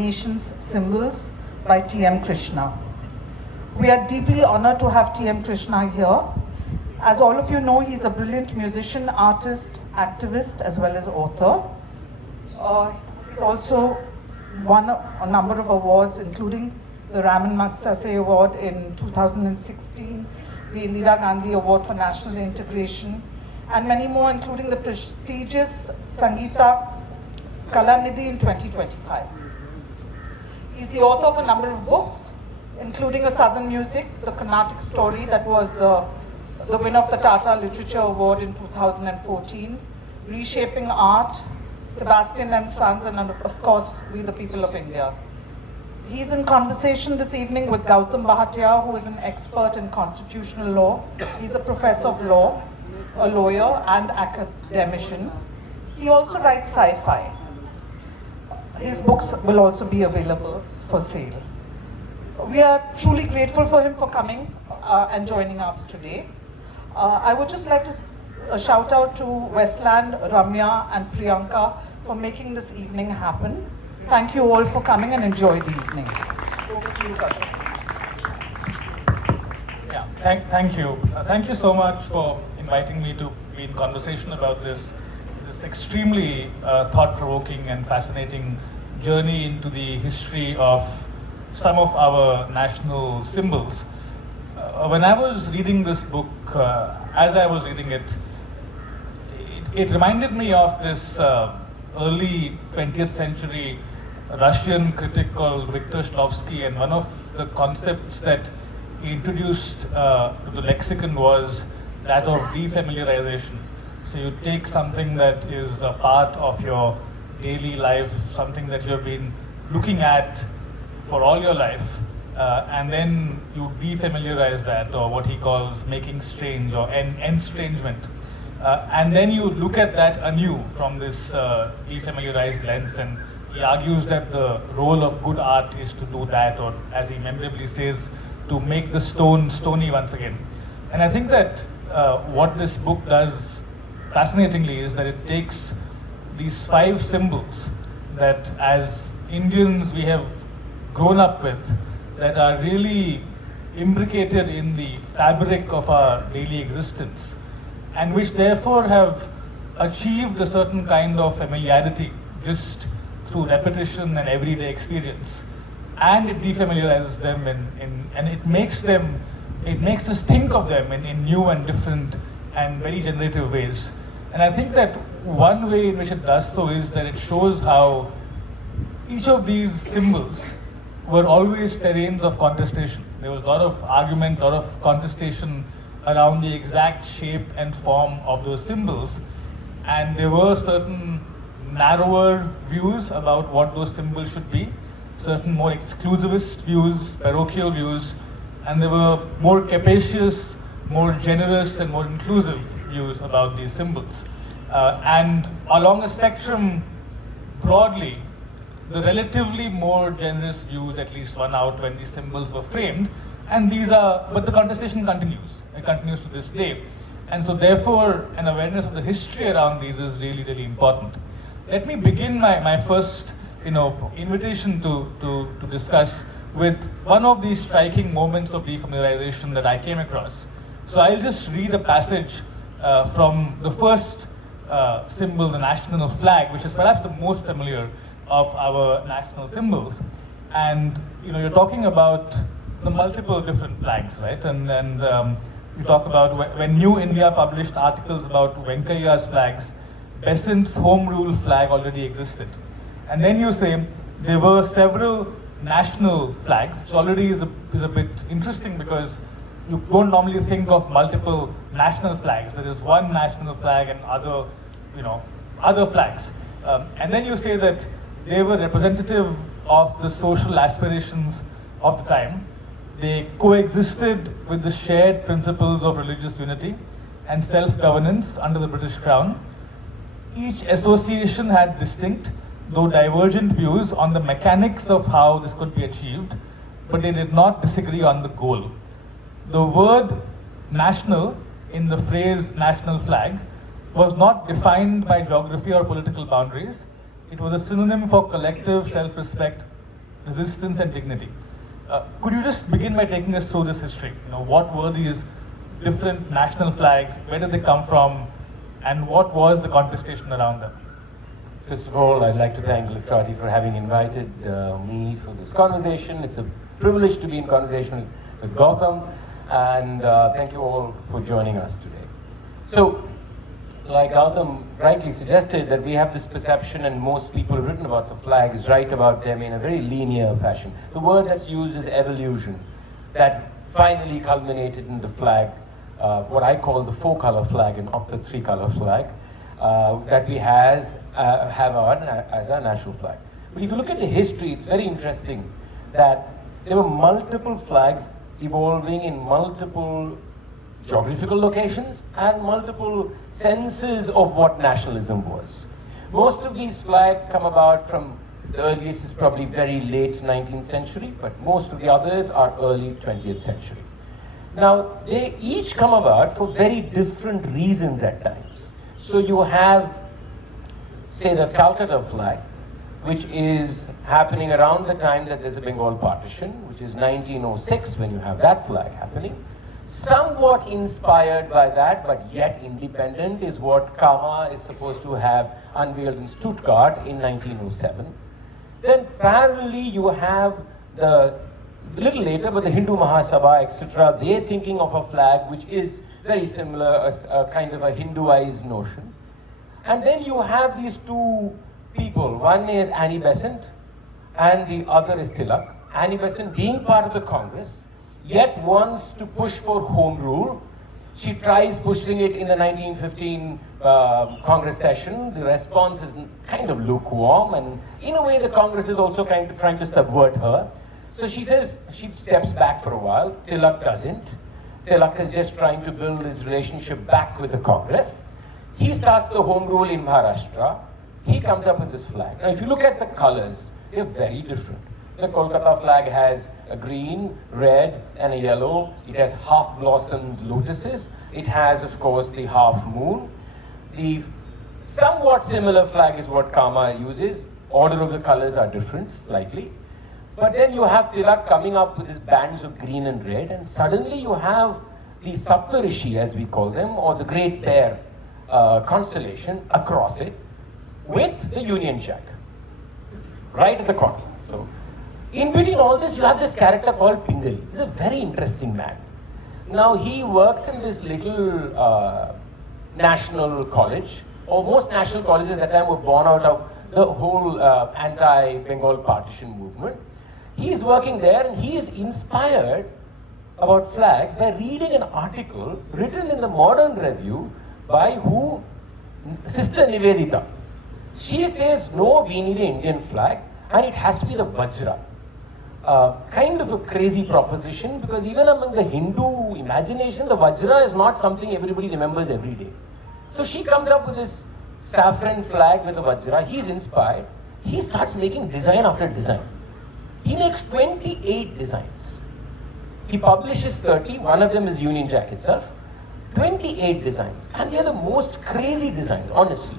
Nation's Symbols by T.M. Krishna. We are deeply honored to have T.M. Krishna here. As all of you know, he's a brilliant musician, artist, activist, as well as author. He's also won a number of awards, including the Raman Magsaysay Award in 2016, the Indira Gandhi Award for National Integration, and many more, including the prestigious Sangeeta Kalanidhi in 2025. He's the author of a number of books, including A Southern Music, The Carnatic Story, that was the winner of the Tata Literature Award in 2014, Reshaping Art, Sebastian and Sons, and of course, We the People of India. He's in conversation this evening with Gautam Bhatia, who is an expert in constitutional law. He's a professor of law, a lawyer and academician. He also writes sci-fi. His books will also be available for sale. We are truly grateful for him for coming and joining us today. I would just like to shout out to Westland, Ramya and Priyanka for making this evening happen. Thank you all for coming and enjoy the evening. Over to you, Gautam. Yeah, thank you. Thank you so much for inviting me to be in conversation about this extremely thought-provoking and fascinating journey into the history of some of our national symbols. When I was reading this book, as I was reading it, it reminded me of this early 20th century Russian critic called Viktor Shklovsky, and one of the concepts that he introduced to the lexicon was that of defamiliarization. So you take something that is a part of your daily life, something that you have been looking at for all your life, and then you defamiliarize that, or what he calls making strange or estrangement. And then you look at that anew from this defamiliarized lens, and he argues that the role of good art is to do that, or as he memorably says, to make the stone stony once again. And I think that what this book does fascinatingly is that it takes these 5 symbols that as Indians we have grown up with, that are really imbricated in the fabric of our daily existence, and which therefore have achieved a certain kind of familiarity just through repetition and everyday experience. And it defamiliarizes them and it makes us think of them in new and different and very generative ways. And I think that one way in which it does so is that it shows how each of these symbols were always terrains of contestation. There was a lot of argument, a lot of contestation around the exact shape and form of those symbols. And there were certain narrower views about what those symbols should be, certain more exclusivist views, parochial views, and there were more capacious, more generous and more inclusive views about these symbols. And along a spectrum, broadly, the relatively more generous views at least won out when these symbols were framed, and but the contestation continues. It continues to this day. And so therefore, an awareness of the history around these is really, really important. Let me begin my first invitation to discuss with one of these striking moments of defamiliarization that I came across. So I'll just read a passage from the first symbol, the national flag, which is perhaps the most familiar of our national symbols. And you're talking about the multiple different flags, right? And you talk about when New India published articles about Venkaiah's flags, Besant's home rule flag already existed. And then you say there were several national flags, which already is a bit interesting because you don't normally think of multiple national flags. There is one national flag and other flags. And then you say that they were representative of the social aspirations of the time. They coexisted with the shared principles of religious unity and self-governance under the British Crown. Each association had distinct, though divergent views on the mechanics of how this could be achieved, but they did not disagree on the goal. The word national in the phrase national flag was not defined by geography or political boundaries. It was a synonym for collective self-respect resistance and dignity. Could you just begin by taking us through this history? What were these different national flags? Where did they come from? And what was the contestation around them? First of all, I'd like to thank Literati for having invited me for this conversation. It's a privilege to be in conversation with Gautam, and thank you all for joining us today. So, like Gautam rightly suggested, that we have this perception, and most people who've written about the flags write about them in a very linear fashion. The word that's used is evolution, that finally culminated in the flag, what I call the four-color flag and not the three-color flag, that we have as our national flag. But if you look at the history, it's very interesting that there were multiple flags evolving in multiple geographical locations and multiple senses of what nationalism was. Most of these flags come about from, the earliest is probably very late 19th century, but most of the others are early 20th century. Now, they each come about for very different reasons at times. So you have, say, the Calcutta flag, which is happening around the time that there's a Bengal partition, which is 1906 when you have that flag happening. Somewhat inspired by that, but yet independent, is what Kama is supposed to have unveiled in Stuttgart in 1907. Then parallelly you have a little later, but the Hindu Mahasabha, etc., they're thinking of a flag which is very similar, a kind of a Hinduized notion. And then you have these two people. One is Annie Besant and the other is Tilak. Annie Besant, being part of the Congress, yet wants to push for home rule. She tries pushing it in the 1915 Congress session. The response is kind of lukewarm, and in a way the Congress is also kind of trying to subvert her. So she says, she steps back for a while. Tilak doesn't. Tilak is just trying to build his relationship back with the Congress. He starts the home rule in Maharashtra. He comes up with this flag. Now if you look at the colors, they're very different. The Kolkata flag has a green, red, and a yellow. It has half-blossomed lotuses. It has, of course, the half moon. The somewhat similar flag is what Kama uses. Order of the colors are different, slightly. But then you have Tilak coming up with his bands of green and red, and suddenly you have the Saptarishi, as we call them, or the Great Bear constellation across it, with the Union Jack, right at the corner. So, in between all this, you have this character called Pingali. He's a very interesting man. Now, he worked in this little national college, or most national colleges at that time were born out of the whole anti-Bengal partition movement. He's working there, and he is inspired about flags by reading an article written in the Modern Review by who? Sister Nivedita. She says, no, we need an Indian flag, and it has to be the Vajra. Kind of a crazy proposition, because even among the Hindu imagination, the Vajra is not something everybody remembers every day. So she comes up with this saffron flag with a Vajra. He's inspired. He starts making design after design. He makes 28 designs. He publishes 30. One of them is Union Jack itself. 28 designs. And they're the most crazy designs, honestly.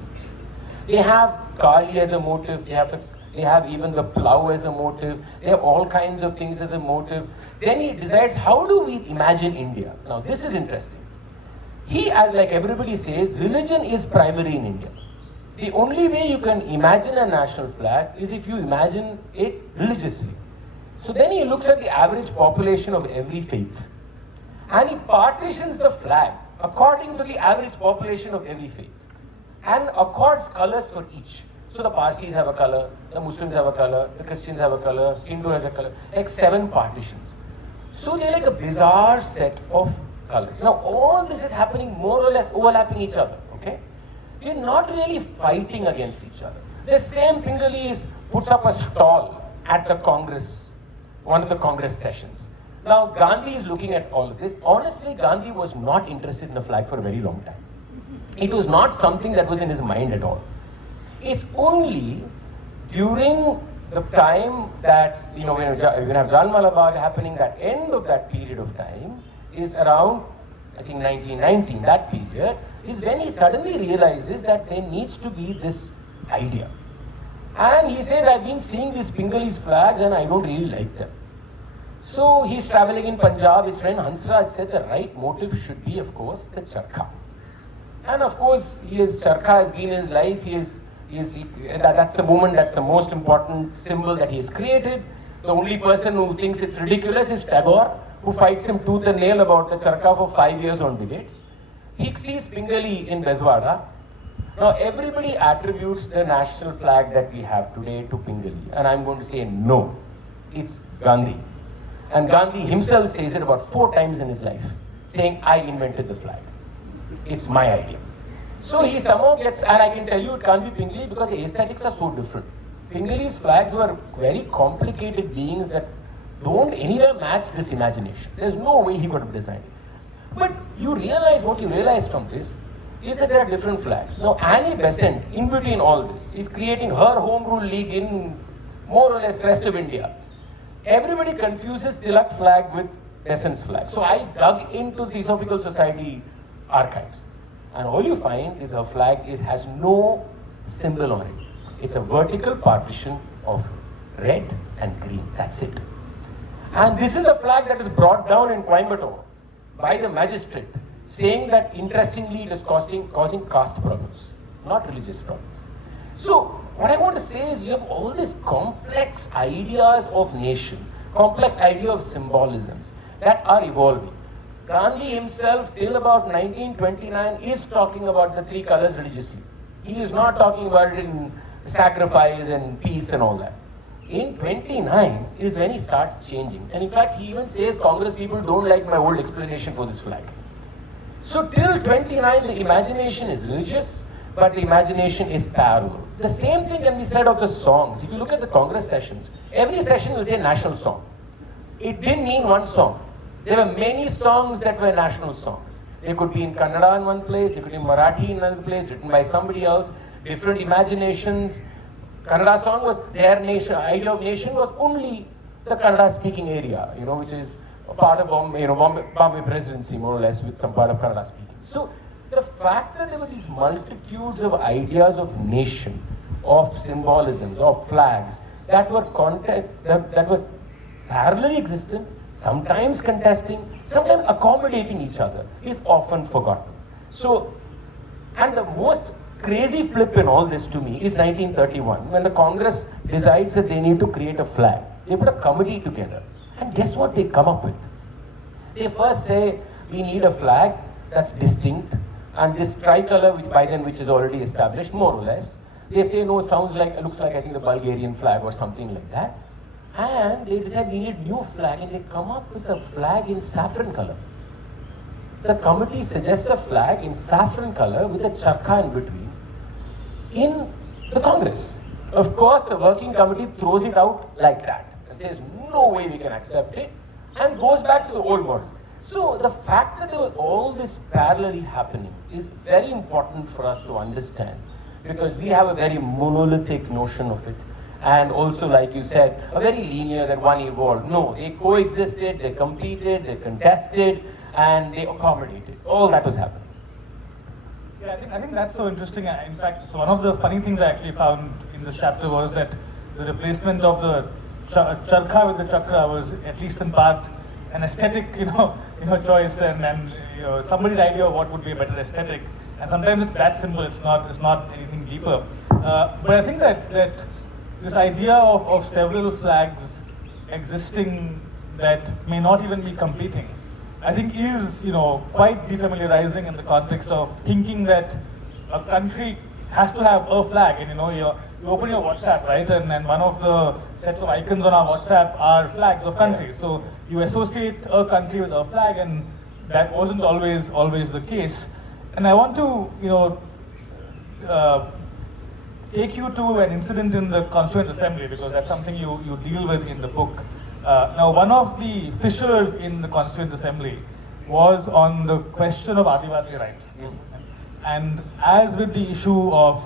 They have Kali as a motive. They have even the plough as a motive. They have all kinds of things as a motive. Then he decides, how do we imagine India? Now, this is interesting. He, as like everybody says, religion is primary in India. The only way you can imagine a national flag is if you imagine it religiously. So then he looks at the average population of every faith, and he partitions the flag according to the average population of every faith, and accords colors for each. So the Parsis have a color, the Muslims have a color, the Christians have a color, Hindu has a color, like 7 partitions. So they're like a bizarre set of colors. Now all this is happening more or less overlapping each other, okay? They're not really fighting against each other. The same Pingali puts up a stall at the Congress, one of the Congress sessions. Now Gandhi is looking at all of this. Honestly, Gandhi was not interested in the flag for a very long time. It was not something that was in his mind at all. It's only during the time that, when you have Jalmala Bagh happening, that end of that period of time is around, I think 1919, that period, is when he suddenly realizes that there needs to be this idea. And he says, I've been seeing these Pingalis flags and I don't really like them. So he's traveling in Punjab. His friend Hansraj said the right motive should be, of course, the charkha. And of course, charkha has been in his life. That's the moment, that's the most important symbol that he has created. The only person who thinks it's ridiculous is Tagore, who fights him tooth and nail about the charkha for 5 years on debates. He sees Pingali in Bezwada. Now everybody attributes the national flag that we have today to Pingali. And I'm going to say no, it's Gandhi. And Gandhi himself says it about 4 times in his life, saying, I invented the flag. It's my idea. So he somehow gets, and I can tell you it can't be Pingali because the aesthetics are so different. Pingali's flags were very complicated beings that don't anywhere match this imagination. There's no way he could have designed it. But you realize, what you realize from this is that there are different flags. Now Annie Besant, in between all this, is creating her home rule league in more or less rest of India. Everybody confuses Tilak flag with Besant's flag. So I dug into the Theosophical Society archives. And all you find is her flag has no symbol on it. It's a vertical partition of red and green. That's it. And this is a flag that is brought down in Coimbatore by the magistrate, saying that interestingly it is causing caste problems, not religious problems. So what I want to say is you have all these complex ideas of nation, complex idea of symbolisms that are evolving. Gandhi himself, till about 1929, is talking about the 3 colors religiously. He is not talking about it in sacrifice and peace and all that. In 29 is when he starts changing. And in fact, he even says Congress people don't like my old explanation for this flag. So till 29, the imagination is religious, but the imagination is parallel. The same thing can be said of the songs. If you look at the Congress sessions, every session will say national song. It didn't mean one song. There were many songs that were national songs. They could be in Kannada in one place, they could be in Marathi in another place, written by somebody else, different imaginations. Kannada song was their nation, idea of nation was only the Kannada speaking area, which is a part of Bombay presidency, more or less, with some part of Kannada speaking. So the fact that there were these multitudes of ideas of nation, of symbolisms, of flags, that were parallelly existent, sometimes contesting, sometimes accommodating each other, is often forgotten. So, and the most crazy flip in all this to me is 1931, when the Congress decides that they need to create a flag. They put a committee together, and guess what they come up with? They first say, we need a flag that's distinct, and this tricolor, which is already established, more or less. They say, no, it looks like I think the Bulgarian flag or something like that. And they decide we need new flag, and they come up with a flag in saffron color. The committee suggests a flag in saffron color with a charkha in between in the Congress. Of course, the working committee throws it out like that and says, no way we can accept it, and goes back to the old model. So the fact that there was all this parallelly happening is very important for us to understand, because we have a very monolithic notion of it. And also, like you said, a very linear that one evolved. No, they coexisted, they competed, they contested, and they accommodated. All that was happening. Yeah, I think that's so interesting. In fact, so one of the funny things I actually found in this chapter was that the replacement of the charkha with the chakra was, at least in part, an aesthetic, choice, and somebody's idea of what would be a better aesthetic. And sometimes it's that simple. It's not anything deeper. But I think that this idea of several flags existing that may not even be competing, I think is, quite defamiliarizing in the context of thinking that a country has to have a flag. And you open your WhatsApp, right? And one of the sets of icons on our WhatsApp are flags of countries. So you associate a country with a flag, and that wasn't always the case. And I want to, take you to an incident in the Constituent Assembly, because that's something you deal with in the book. Now, one of the fissures in the Constituent Assembly was on the question of Adivasi rights. And as with the issue of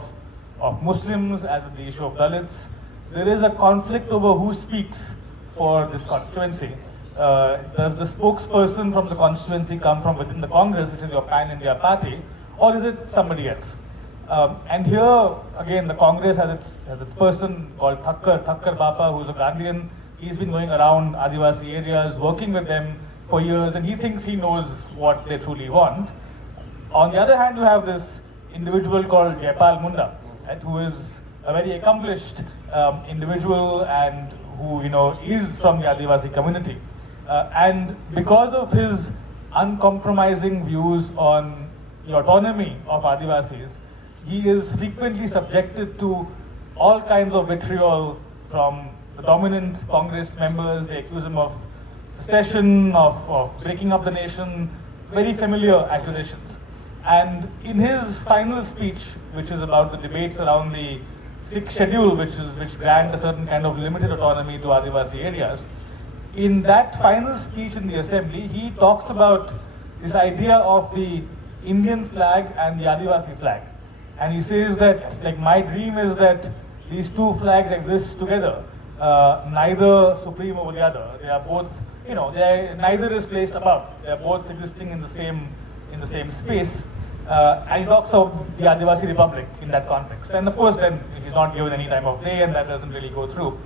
Muslims, as with the issue of Dalits, there is a conflict over who speaks for this constituency. Does the spokesperson from the constituency come from within the Congress, which is your pan-India party, or is it somebody else? And here, again, the Congress has its person called Thakkar Bapa, who's a Gandhian. He's been going around Adivasi areas, working with them for years, and he thinks he knows what they truly want. On the other hand, you have this individual called Jaipal Munda, right, who is a very accomplished individual and who is from the Adivasi community. And because of his uncompromising views on the autonomy of Adivasis, he is frequently subjected to all kinds of vitriol from the dominant Congress members. They accuse him of secession, of breaking up the nation, very familiar accusations. And in his final speech, which is about the debates around the 6th schedule, which grant a certain kind of limited autonomy to Adivasi areas, in that final speech in the assembly, he talks about this idea of the Indian flag and the Adivasi flag. And he says that, like, my dream is that these two flags exist together, neither supreme over the other. They are both, neither is placed above. They are both existing in the same space. And he talks of the Adivasi Republic in that context. And of course, then he's not given any time of day, and that doesn't really go through.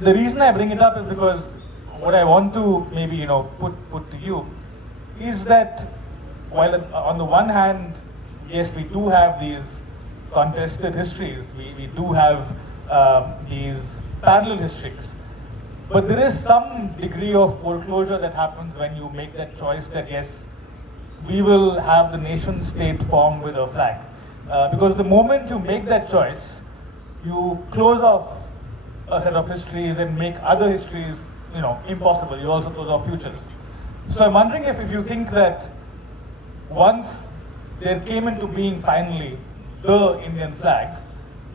The reason I bring it up is because what I want to maybe put to you is that while on the one hand, yes, we do have these contested histories, we do have these parallel histories, but there is some degree of foreclosure that happens when you make that choice that yes, we will have the nation state formed with a flag. Because the moment you make that choice, you close off a set of histories and make other histories impossible. You also close off futures. So I'm wondering if you think that once there came into being finally the Indian flag,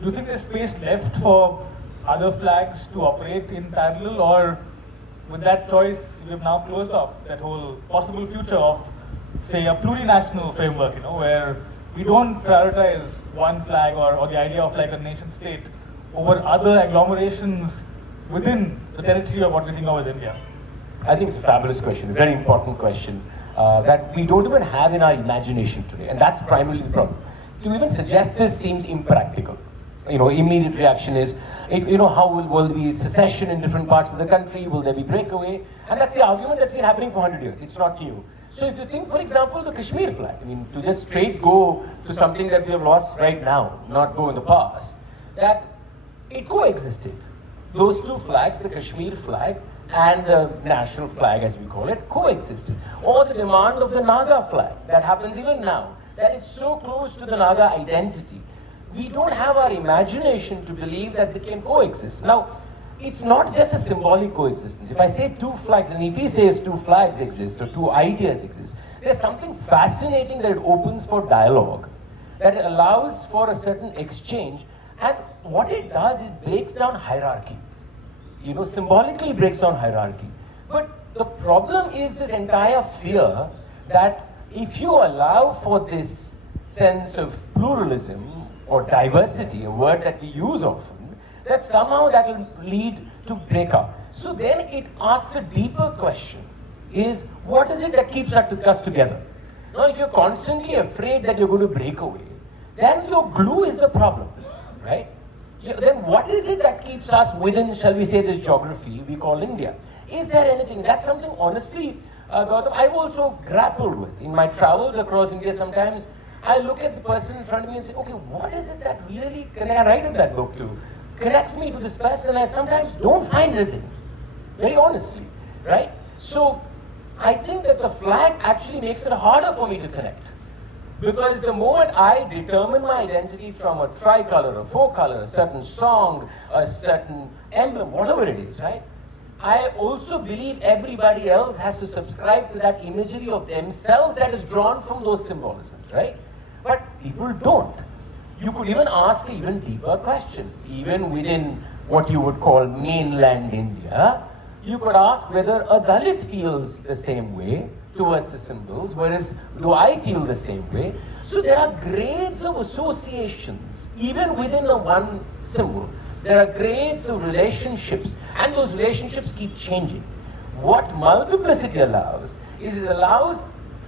do you think there's space left for other flags to operate in parallel, or with that choice we've now closed off that whole possible future of, say, a plurinational framework, where we don't prioritize one flag or the idea of like a nation state over other agglomerations within the territory of what we think of as India? I think it's a fabulous question, a very important question that we don't even have in our imagination today, and that's primarily the problem. To even suggest this seems impractical. Immediate reaction is, how will there be secession in different parts of the country? Will there be breakaway? And that's the argument that's been happening for 100 years. It's not new. So if you think, for example, the Kashmir flag, to just straight go to something that we have lost right now, not go in the past, that it coexisted. Those two flags, the Kashmir flag and the national flag, as we call it, coexisted. Or the demand of the Naga flag, that happens even now, that is so close to the Naga identity. We don't have our imagination to believe that they can coexist. Now, it's not just a symbolic coexistence. If I say two flags, and if he says two flags exist or two ideas exist, there's something fascinating that it opens for dialogue, that it allows for a certain exchange, and what it does is breaks down hierarchy. Symbolically breaks down hierarchy. But the problem is this entire fear that if you allow for this sense of pluralism or diversity, a word that we use often, that somehow that will lead to breakup. So then it asks a deeper question, is what is it that keeps us together? Now, if you're constantly afraid that you're going to break away, then your glue is the problem, right? Then what is it that keeps us within, shall we say, this geography we call India? Is there anything? That's something, honestly, Gautam, I've also grappled with. In my travels across India, sometimes I look at the person in front of me and say, okay, what is it that really, I write in that book too, connects me to this person? I sometimes don't find anything, very honestly, right? So I think that the flag actually makes it harder for me to connect. Because the moment I determine my identity from a tricolor, a four-color, a certain song, a certain emblem, whatever it is, right? I also believe everybody else has to subscribe to that imagery of themselves that is drawn from those symbolisms, right? But people don't. You could even ask an even deeper question. Even within what you would call mainland India, you could ask whether a Dalit feels the same way towards the symbols, whereas do I feel the same way? So there are grades of associations, even within a one symbol. There are grades of relationships, and those relationships keep changing. What multiplicity allows is it allows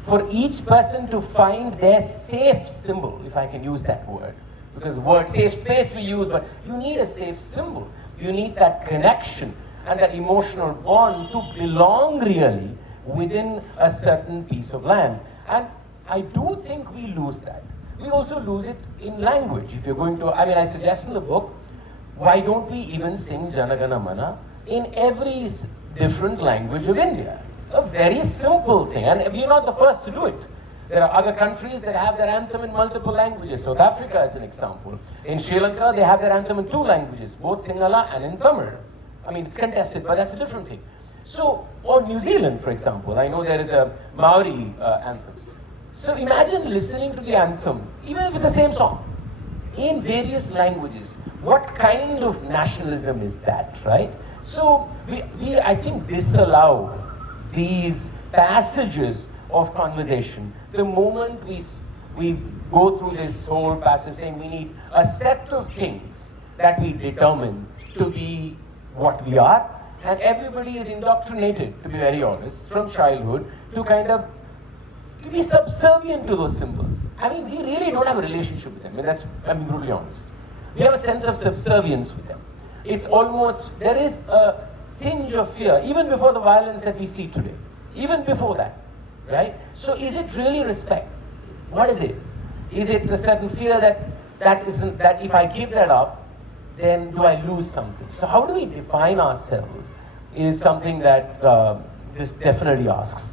for each person to find their safe symbol, if I can use that word. Because the word safe space we use, but you need a safe symbol. You need that connection and that emotional bond to belong really within a certain piece of land. And I do think we lose that. We also lose it in language. If you're going to, I suggest in the book, why don't we even sing Jana Gana Mana in every different language of India? A very simple thing, and we're not the first to do it. There are other countries that have their anthem in multiple languages. South Africa is an example. In Sri Lanka, they have their anthem in 2 languages, both Sinhala and in Tamil. It's contested, but that's a different thing. So, or New Zealand, for example, I know there is a Maori anthem. So imagine listening to the anthem, even if it's the same song, in various languages. What kind of nationalism is that, right? So we I think, disallow these passages of conversation. The moment we go through this whole passage saying we need a set of things that we determine to be what we are, and everybody is indoctrinated, to be very honest, from childhood to be subservient to those symbols. We really don't have a relationship with them. I'm brutally honest. We have a sense of subservience with them. It's almost, there is a tinge of fear, even before the violence that we see today. Even before that, right? So is it really respect? What is it? Is it a certain fear that if I give that up, then do I lose something? So how do we define ourselves is something that this definitely asks.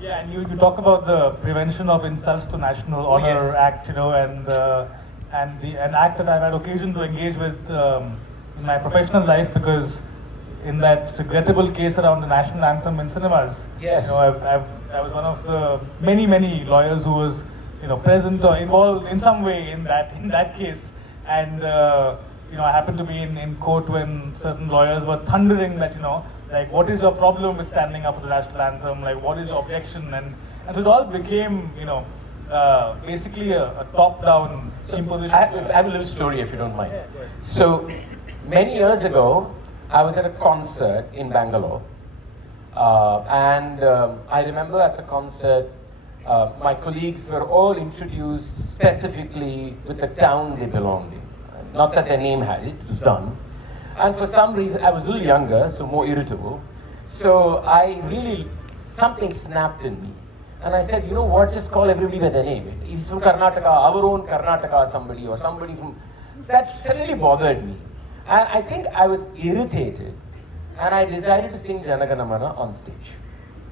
Yeah, and you talk about the Prevention of Insults to National Honor Act, and an act that I've had occasion to engage with in my professional life, because in that regrettable case around the national anthem in cinemas, I was one of the many lawyers who was present or involved in some way in that case, and I happened to be in court when certain lawyers were thundering that what is your problem with standing up for the national anthem? What is your objection? And so it all became, basically a top-down imposition. I have a little story, if you don't mind. So, many years ago, I was at a concert in Bangalore. And I remember at the concert, my colleagues were all introduced specifically with the town they belonged in. Not that their name had it was done. And for some reason, I was a little younger, so more irritable. So something snapped in me. And I said, you know what, just call everybody by their name. If it's from Karnataka, our own Karnataka somebody, or somebody from... That suddenly bothered me. And I think I was irritated. And I decided to sing Jana Gana Mana on stage.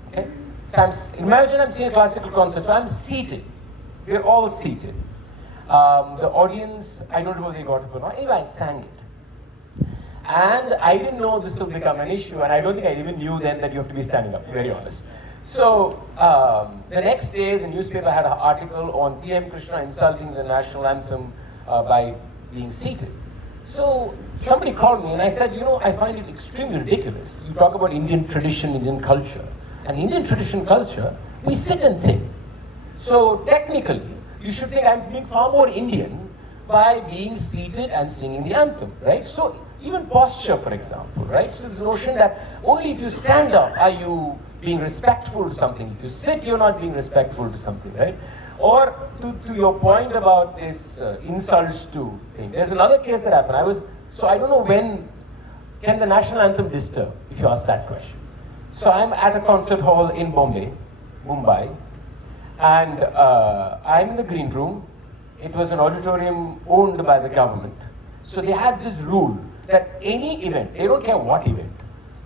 Okay? So imagine I'm seeing a classical concert, so I'm seated. We're all seated. The audience, I don't know if they got up or not. Anyway, I sang it. And I didn't know this would become an issue, and I don't think I even knew then that you have to be standing up, to be very honest. So, the next day, the newspaper had an article on T.M. Krishna insulting the national anthem by being seated. So, somebody called me and I said, I find it extremely ridiculous. You talk about Indian tradition, Indian culture. And Indian tradition culture, we sit and sing. So, technically, you should think I'm being far more Indian by being seated and singing the anthem, right? So, even posture, for example, right? So, this notion that only if you stand up are you being respectful to something. If you sit, you're not being respectful to something, right? Or to your point about this insults to thing. There's another case that happened. So I don't know when can the national anthem disturb, if you ask that question. So I'm at a concert hall in Mumbai, and I'm in the green room. It was an auditorium owned by the government. So they had this rule that any event, they don't care what event,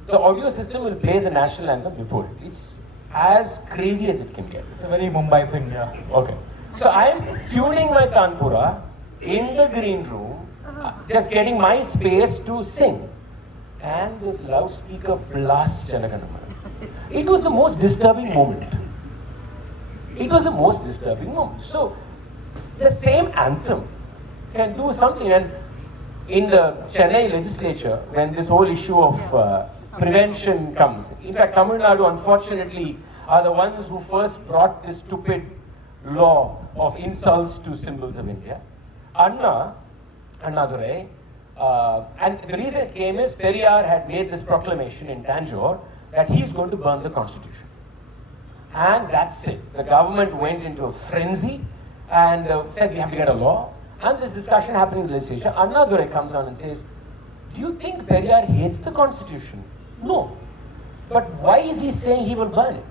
the audio system will play the national anthem before it. It's as crazy as it can get. It's a very Mumbai thing, yeah. Okay. So I'm tuning my tanpura in the green room, just getting my space to sing. And the loudspeaker blasts Jana Gana Mana. It was the most disturbing moment. It was the most disturbing moment. So the same anthem can do something. And in the Chennai legislature, when this whole issue of prevention comes. In fact, Tamil Nadu, unfortunately, are the ones who first brought this stupid law of insults to symbols of India. Annadurai, and the reason it came is Periyar had made this proclamation in Tanjore that he's going to burn the constitution. And that's it. The government went into a frenzy and said we have to get a law. And this discussion happened in the legislature. Anna Durai comes on and says, do you think Periyar hates the constitution? No. But why is he saying he will burn it?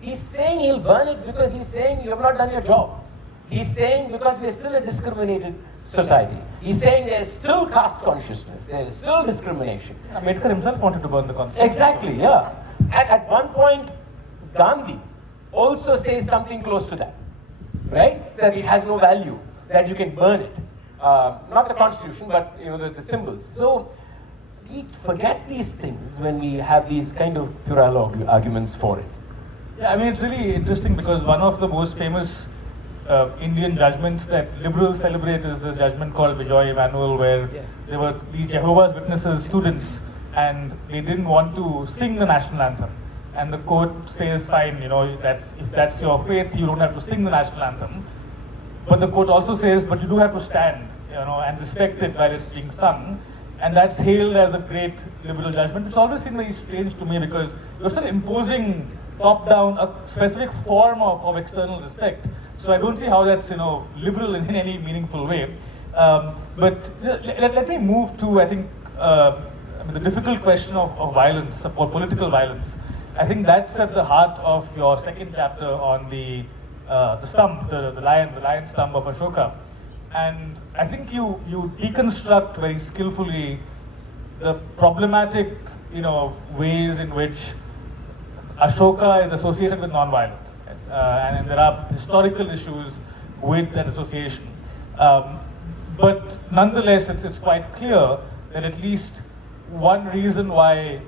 He's saying he'll burn it because he's saying you have not done your job. He's saying because we're still a discriminated society. He's saying there's still caste consciousness, there is still discrimination. Ambedkar himself wanted to burn the constitution. Exactly, yeah. At one point, Gandhi also says something close to that, right? That it has no value, that you can burn it. Not the constitution, but the symbols. So we forget these things when we have these kind of puerile arguments for it. Yeah, I mean, it's really interesting because one of the most famous Indian judgments that liberals celebrate is the judgment called Vijoy Emanuel, where there were these Jehovah's Witnesses students and they didn't want to sing the national anthem. And the court says, fine, if that's your faith, you don't have to sing the national anthem. But the court also says, but you do have to stand, and respect it while it's being sung. And that's hailed as a great liberal judgment. It's always been very strange to me because you're still imposing top-down a specific form of external respect. So I don't see how that's liberal in any meaningful way. But let me move to the difficult question of violence or political violence. I think that's at the heart of your second chapter on the stump, the lion stump of Ashoka. And I think you deconstruct very skillfully the problematic ways in which Ashoka is associated with non-violence. And there are historical issues with that association. But nonetheless, it's quite clear that at least one reason why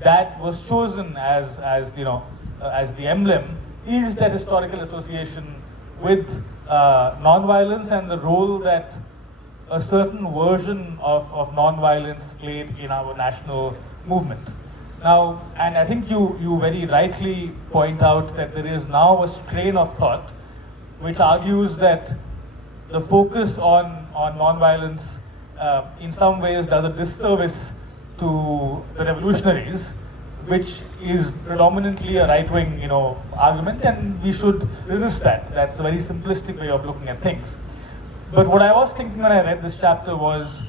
that was chosen as the emblem is that historical association with non-violence and the role that a certain version of non-violence played in our national movement. Now, and I think you very rightly point out that there is now a strain of thought which argues that the focus on non-violence in some ways does a disservice to the revolutionaries, which is predominantly a right-wing argument, and we should resist that. That's a very simplistic way of looking at things. But what I was thinking when I read this chapter was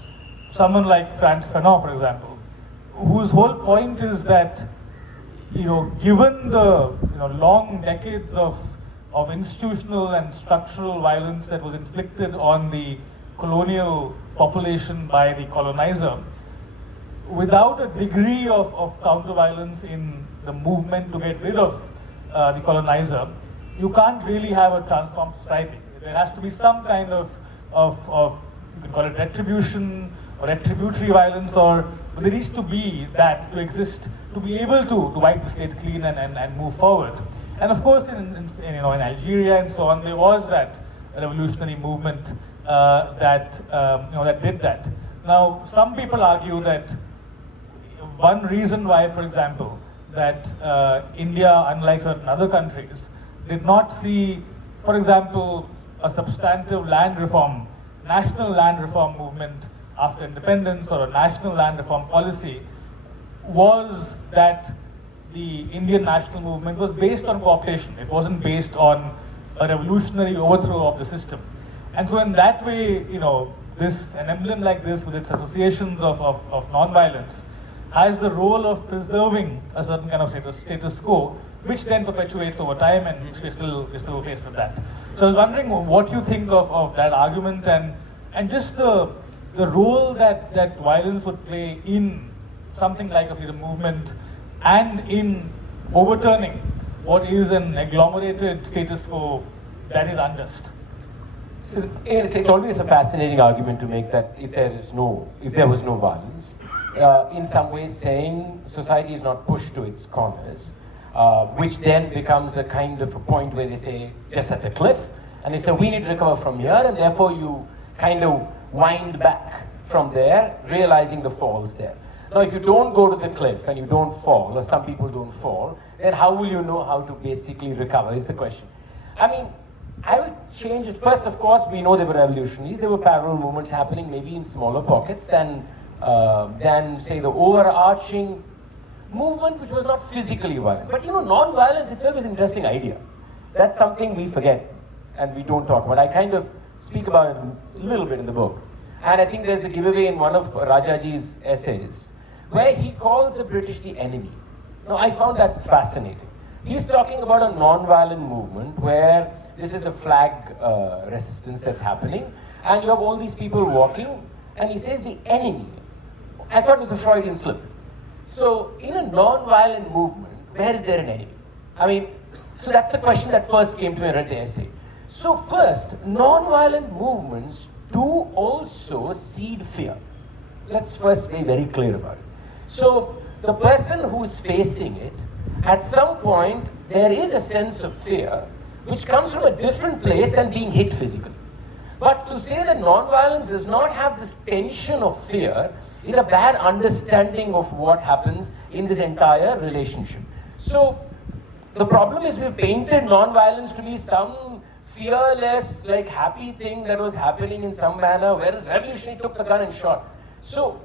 someone like Frantz Fanon, for example, whose whole point is that, given the long decades of institutional and structural violence that was inflicted on the colonial population by the colonizer, without a degree of counter-violence in the movement to get rid of the colonizer, you can't really have a transformed society. There has to be some kind of you can call it retribution or retributory violence, but there needs to be that to exist, to be able to wipe the slate clean and move forward. And of course, in Algeria and so on, there was that revolutionary movement that did that. Now, some people argue that one reason why, for example, that India, unlike certain other countries, did not see, for example, a substantive land reform, national land reform movement after independence or a national land reform policy was that the Indian national movement was based on co-optation. It wasn't based on a revolutionary overthrow of the system. And so in that way, an emblem like this with its associations of non-violence has the role of preserving a certain kind of status quo, which then perpetuates over time, and we're still faced with that. So I was wondering what you think of that argument and just the role that violence would play in something like a freedom movement and in overturning what is an agglomerated status quo that is unjust. So it's always a fascinating argument to make that if there was no violence, in some ways saying society is not pushed to its corners, which then becomes a kind of a point where they say just at the cliff, and they say we need to recover from here, and therefore you kind of wind back from there, realizing the falls there. Now, if you don't go to the cliff and you don't fall, or some people don't fall, then how will you know how to basically recover is the question. I mean, I will change it. First, of course, we know there were revolutionaries. There were parallel movements happening maybe in smaller pockets than say, the overarching movement which was not physically violent. But non-violence itself is an interesting idea. That's something we forget and we don't talk about. I kind of speak about it a little bit in the book. And I think there's a giveaway in one of Rajaji's essays where he calls the British the enemy. Now, I found that fascinating. He's talking about a non-violent movement where this is the flag resistance that's happening, and you have all these people walking, and he says the enemy. I thought it was a Freudian slip. So, in a non-violent movement, where is there an enemy? I mean, so that's the question that first came to me when I read the essay. So first, non-violent movements do also seed fear. Let's first be very clear about it. So the person who's facing it, at some point, there is a sense of fear which comes from a different place than being hit physically. But to say that non-violence does not have this tension of fear is a bad understanding of what happens in this entire relationship. So the problem is we've painted non-violence to be some fearless, like happy thing that was happening in some manner, whereas revolutionary took the gun and shot. So,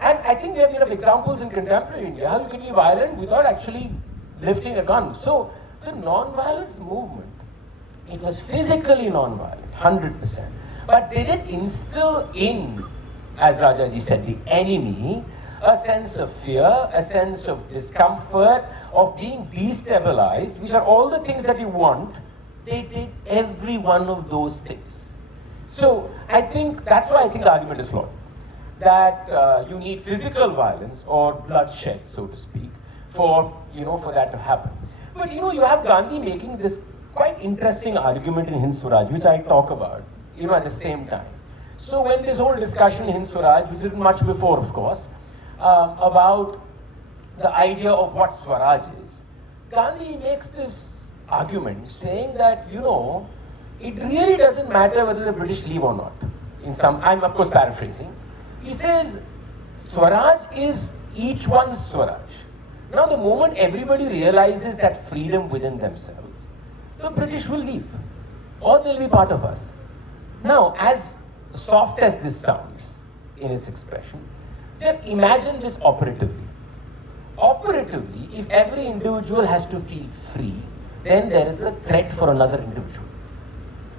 and I think we have enough examples in contemporary India how you can be violent without actually lifting a gun. So the non-violence movement, it was physically non-violent, 100%. But did it instill in, as Rajaji said, the enemy, a sense of fear, a sense of discomfort, of being destabilized, which are all the things that you want? They did every one of those things. So I think that's why I think the argument is flawed. That you need physical violence or bloodshed, so to speak, for that to happen. But you have Gandhi making this quite interesting argument in Hind Swaraj, which I talk about, at the same time. So when this whole discussion in Hind Swaraj, which is written much before, of course, about the idea of what Swaraj is, Gandhi makes this argument saying that, it really doesn't matter whether the British leave or not. I'm of course paraphrasing. He says, Swaraj is each one's Swaraj. Now the moment everybody realizes that freedom within themselves, the British will leave, or they'll be part of us. Now, as soft as this sounds in its expression, just imagine this operatively. Operatively, if every individual has to feel free, then there is a threat for another individual.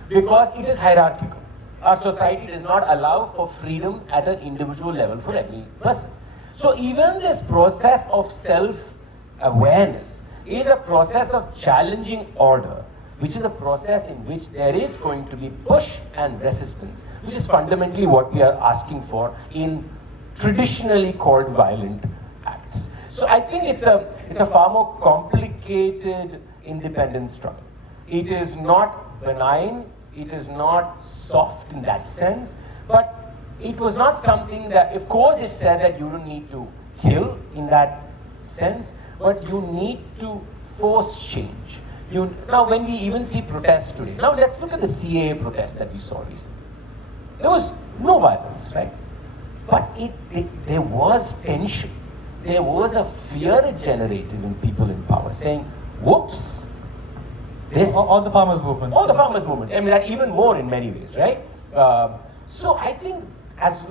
Because it is hierarchical. Our society does not allow for freedom at an individual level for every person. So even this process of self-awareness is a process of challenging order, which is a process in which there is going to be push and resistance, which is fundamentally what we are asking for in traditionally called violent acts. So I think it's a far more complicated independence struggle. It is not benign, it is not soft in that sense, but it was not something that, of course it said that you don't need to kill in that sense, but you need to force change. Now when we even see protests today, now let's look at the CAA protest that we saw recently. There was no violence, right? But there was tension. There was a fear it generated in people in power, saying, whoops, this... All the farmers' movement. All the farmers' movement. I mean, that even more in many ways, right? So I think as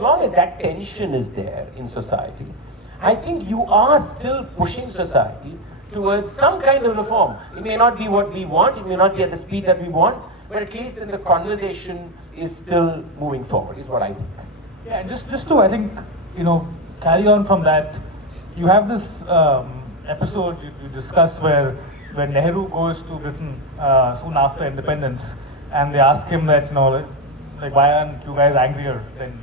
long as that tension is there in society, I think you are still pushing society towards some kind of reform. It may not be what we want, it may not be at the speed that we want, but at least then the conversation is still moving forward, is what I think. Yeah, and just to, I think, carry on from that, you have this episode you discuss where Nehru goes to Britain soon after independence, and they ask him that, like, why aren't you guys angrier? Then,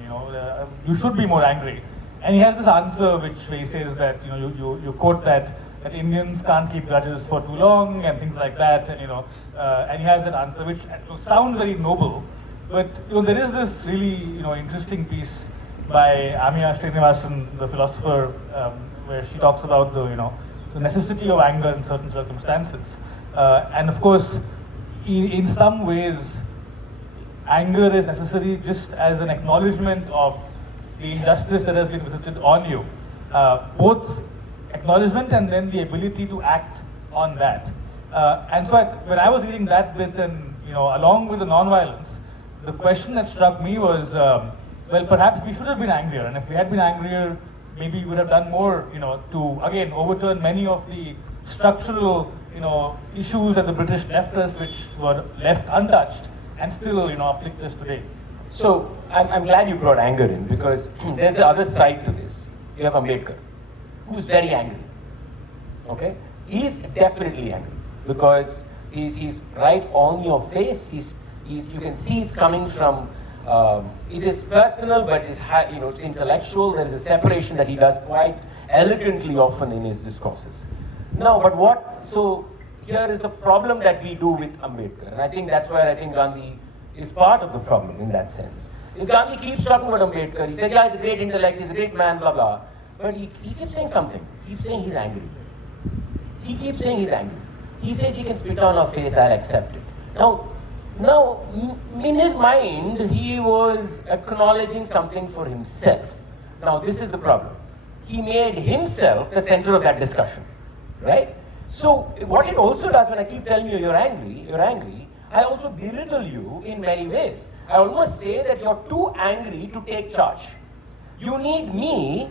you should be more angry. And he has this answer which he says that, you quote that Indians can't keep grudges for too long and things like that, and and he has that answer which sounds very noble, but there is this really interesting piece by Amiya Srinivasan, the philosopher, where she talks about the necessity of anger in certain circumstances, and of course, in some ways, anger is necessary just as an acknowledgement of the injustice that has been visited on you, both acknowledgement and then the ability to act on that. And so when I was reading that bit and, along with the non-violence, the question that struck me was, well, perhaps we should have been angrier. And if we had been angrier, maybe we would have done more, to again overturn many of the structural, issues that the British left us, which were left untouched and still, afflict us today. So I'm glad you brought anger in, because there's the other side to this. You have Ambedkar, who's very angry. Okay, he's definitely angry because he's right on your face. You can see it's coming from. It is personal, but it's intellectual. There is a separation that he does quite elegantly often in his discourses. Now, so here is the problem that we do with Ambedkar, and I think that's where I think Gandhi is part of the problem in that sense. Is Gandhi keeps talking about Ambedkar. He says, yeah, he's a great intellect, he's a great man, blah, blah. But he keeps saying something. He keeps saying he's angry. He keeps saying he's angry. He says he can spit on our face, I'll accept it. Now, in his mind, he was acknowledging something for himself. Now, this is the problem. He made himself the center of that discussion, right? So, what it also does when I keep telling you you're angry, I also belittle you in many ways. I almost say that you're too angry to take charge. You need me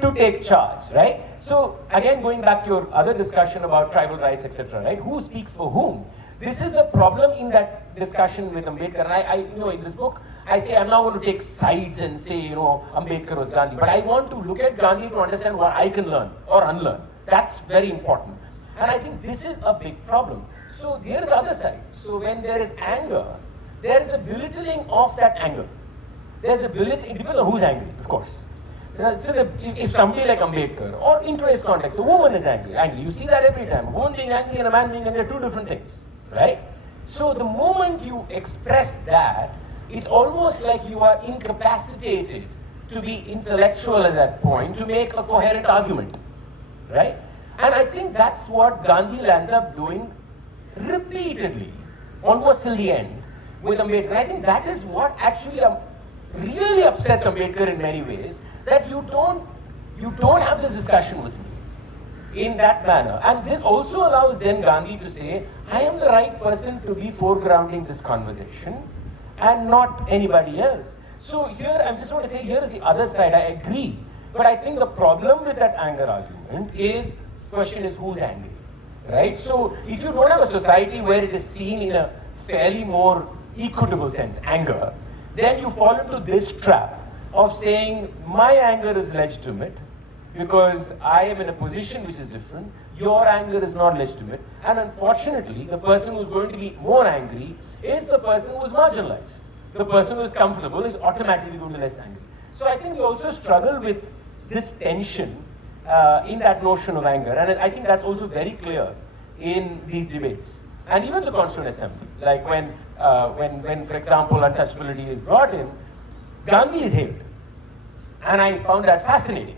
to take charge, right? So, again, going back to your other discussion about tribal rights, etc., right? Who speaks for whom? This is the problem in that discussion with Ambedkar. And in this book, I say I'm not going to take sides and say, Ambedkar was Gandhi. But I want to look at Gandhi to understand what I can learn or unlearn. That's very important. And I think this is a big problem. So there's the other side. So when there is anger, there is a belittling of that anger. There's a belittling, it depends on who's angry, of course. So if somebody like Ambedkar, or in today's context, a woman is angry. You see that every time. A woman being angry and a man being angry are two different things, right? So the moment you express that, it's almost like you are incapacitated to be intellectual at that point, to make a coherent argument, right? And I think that's what Gandhi lands up doing repeatedly, almost till the end, with Ambedkar. I think that is what actually really upsets Ambedkar in many ways, that you don't have this discussion with me in that manner. And this also allows then Gandhi to say, I am the right person to be foregrounding this conversation and not anybody else. So here, I just want to say, here is the other side. I agree. But I think the problem with that anger argument is, question is who's angry, right? So if you don't have a society where it is seen in a fairly more equitable sense, anger, then you fall into this trap of saying my anger is legitimate because I am in a position which is different, your anger is not legitimate, and unfortunately the person who's going to be more angry is the person who's marginalized. The person who is comfortable is automatically going to be less angry. So I think we also struggle with this tension in that notion of anger, and I think that's also very clear in these debates. And even the Constituent Assembly, like when for example, untouchability is brought in, Gandhi is hailed, and I found that fascinating.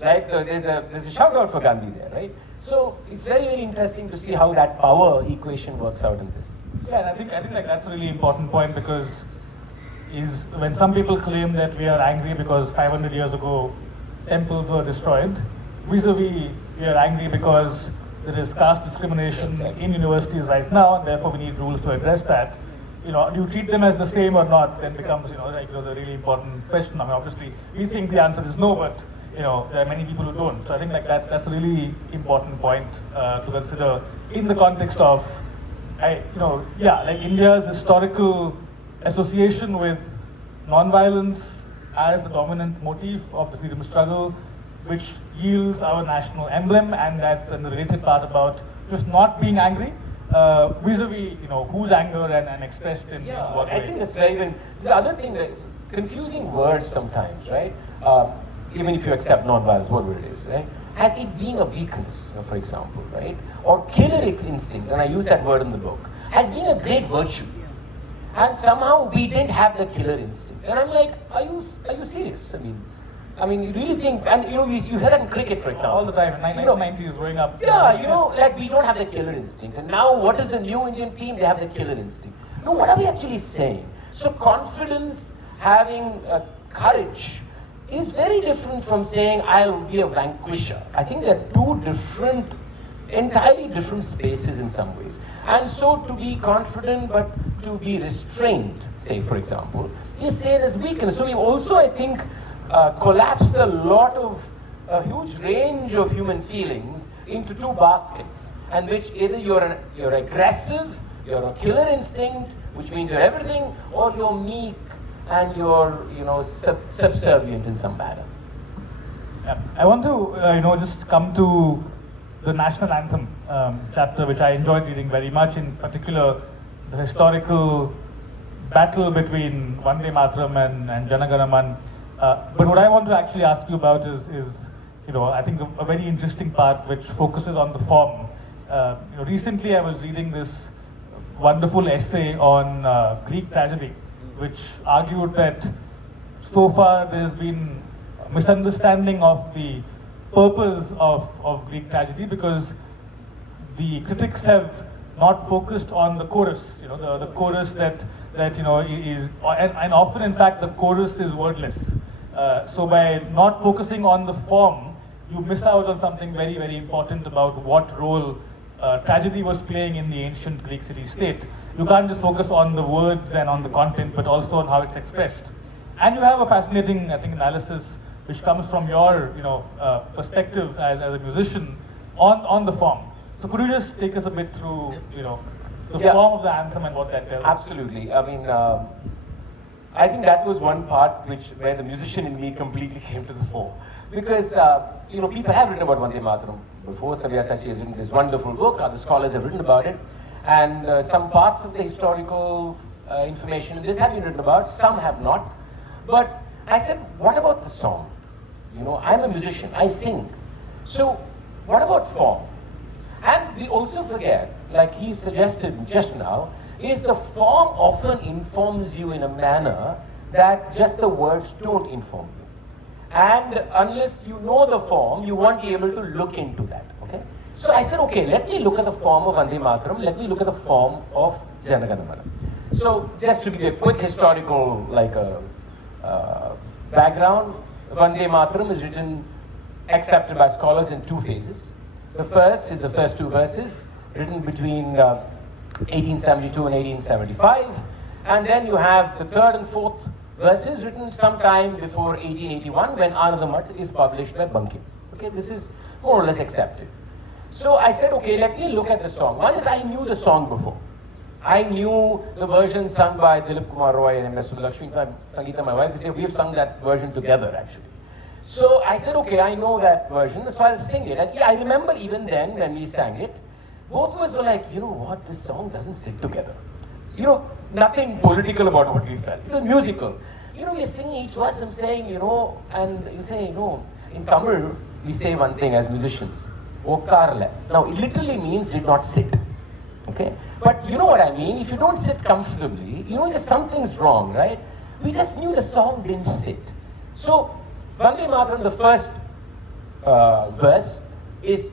Like there's a shout out for Gandhi there, right? So it's very, very interesting to see how that power equation works out in this. Yeah, and I think like that's a really important point, because is when some people claim that we are angry because 500 years ago temples were destroyed, vis-a-vis we are angry because there is caste discrimination in universities right now, and therefore we need rules to address that. Do you treat them as the same or not? Then becomes the really important question. I mean, obviously we think the answer is no, but there are many people who don't. So I think like that's a really important point to consider in the context of like India's historical association with non-violence as the dominant motif of the freedom struggle, which yields our national emblem, and the related part about just not being angry, vis-a-vis whose anger and expressed in what way. I think that's very even. There's the other thing, confusing words sometimes, right? Even if you accept non-violence, whatever it is, right? As it being a weakness, for example, right? Or killer instinct, and I use that word in the book, as being a great virtue. And somehow we didn't have the killer instinct. And I'm like, are you serious? I mean, you really think, and you hear that in cricket, for example. All the time, 1990s growing up. Yeah, like we don't have the killer instinct. And now what is the new Indian team? They have the killer instinct. No, what are we actually saying? So confidence, having courage, is very different from saying I'll be a vanquisher. I think they're two different, entirely different spaces in some ways. And so to be confident but to be restrained, say for example, is seen as weakness. So we've also, I think, collapsed a lot of a huge range of human feelings into two baskets, and which either you're aggressive, you're a killer instinct, which means you're everything, or you're meek and you're, subservient in some manner. Yeah. I want to, just come to the national anthem chapter, which I enjoyed reading very much, in particular the historical battle between Vande Mataram and Jana Gana Man. But what I want to actually ask you about is I think a very interesting part which focuses on the form. Recently I was reading this wonderful essay on Greek tragedy, which argued that so far there's been misunderstanding of the purpose of Greek tragedy, because the critics have not focused on the chorus, the chorus that is, and often in fact the chorus is wordless. So by not focusing on the form, you miss out on something very, very important about what role tragedy was playing in the ancient Greek city-state. You can't just focus on the words and on the content, but also on how it's expressed. And you have a fascinating, I think, analysis which comes from your, perspective as a musician on the form. So could you just take us a bit through, the form of the anthem and what that tells? Absolutely. I mean, I think that was one part where the musician in me completely came to the fore. Because, people have written about Vande Mataram before. Sabyasachi has written this wonderful book. Other scholars have written about it. And some parts of the historical information in this have been written about, some have not. But I said, what about the song? I'm a musician, I sing. So, what about form? And we also forget, like he suggested just now, is the form often informs you in a manner that just the words don't inform you. And unless you know the form, you won't be able to look into that, okay? So I said, okay, let me look at the form of Vande Mataram, let me look at the form of Jana Gana Mana. So just to give you a quick historical, background, Vande Mataram is written, accepted by scholars in two phases. The first is the first two verses, written between 1872 and 1875. And then you have the third and fourth verses written sometime before 1881, when Anandamat is published by Bankim. Okay, this is more or less accepted. So I said, okay, let me look at the song. One is I knew the song before. I knew the version sung by Dilip Kumar Roy and M.S. Subbulakshmi. Sangeeta, my wife, we have sung that version together actually. So I said, okay, I know that version, so I'll sing it. And I remember even then when we sang it, both of us were like, you know what, this song doesn't sit together. Nothing political about what we felt. It was musical. We're singing each verse, I'm saying, and you say, in Tamil, we say one thing as musicians, Okkarla. Now, it literally means did not sit. Okay? But you know what I mean? If you don't sit comfortably, that something's wrong, right? We just knew the song didn't sit. So, Vande Mataram, the first verse, is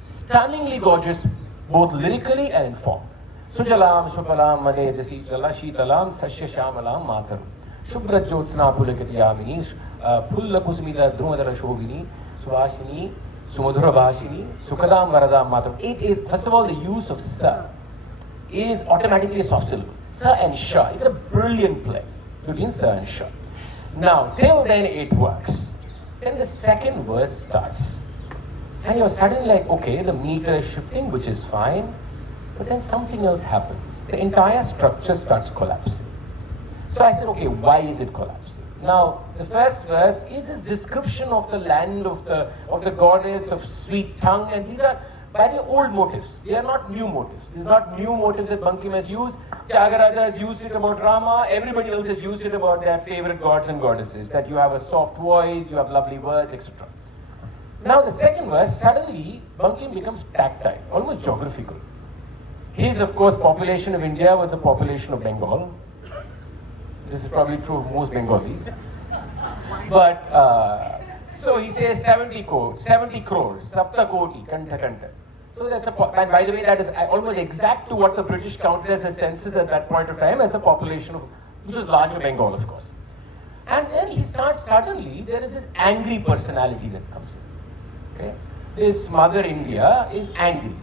stunningly gorgeous, both lyrically and in form. Sujalam, Shukalam, Male, Jasi, Jala, Shitalam, Sashya Shamalam, Mataram. Shubhra Jyotsna Pulakati Yamini, Pulla Kusmita, Drumadara Shobhini, Subhashini, Sumadhura Bhashini, Sukadam Varadam Mataram. It is, first of all, the use of sa is automatically a soft syllable. Sa and sha. It's a brilliant play between sa and sha. Now, till then it works. Then the second verse starts. And you're suddenly like, okay, the meter is shifting, which is fine. But then something else happens. The entire structure starts collapsing. So I said, okay, why is it collapsing? Now, the first verse is this description of the land of the goddess of sweet tongue, and these are very old motifs. They are not new motifs. These are not new motifs that Bankim has used. Tyagaraja has used it about Rama. Everybody else has used it about their favorite gods and goddesses. That you have a soft voice, you have lovely words, etc. Now, the second verse, suddenly Bankim becomes tactile, almost geographical. His, of course, population of India was the population of Bengal. This is probably true of most Bengalis. But, so he says 70 crores, Sapta Koti, Kanta Kanta. So that's and by the way, that is almost exact to what the British counted as the census at that point of time as the population of, which was larger Bengal, of course. And then he starts, suddenly, there is this angry personality that comes in. Okay? This Mother India is angry.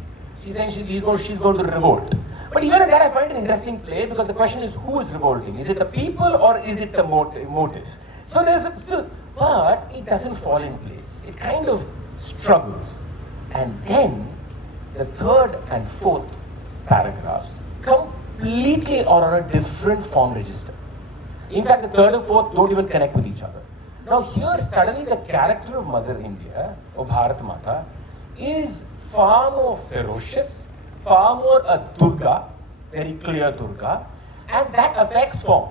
She's saying she's going to revolt. But even in that, I find an interesting play, because the question is, who is revolting? Is it the people or is it the motive? So there's still but it doesn't fall in place. It kind of struggles. And then the third and fourth paragraphs completely are on a different form register. In fact, the third and fourth don't even connect with each other. Now here suddenly the character of Mother India, or Bharat Mata, is far more ferocious, far more a Durga, very clear Durga, and that affects form.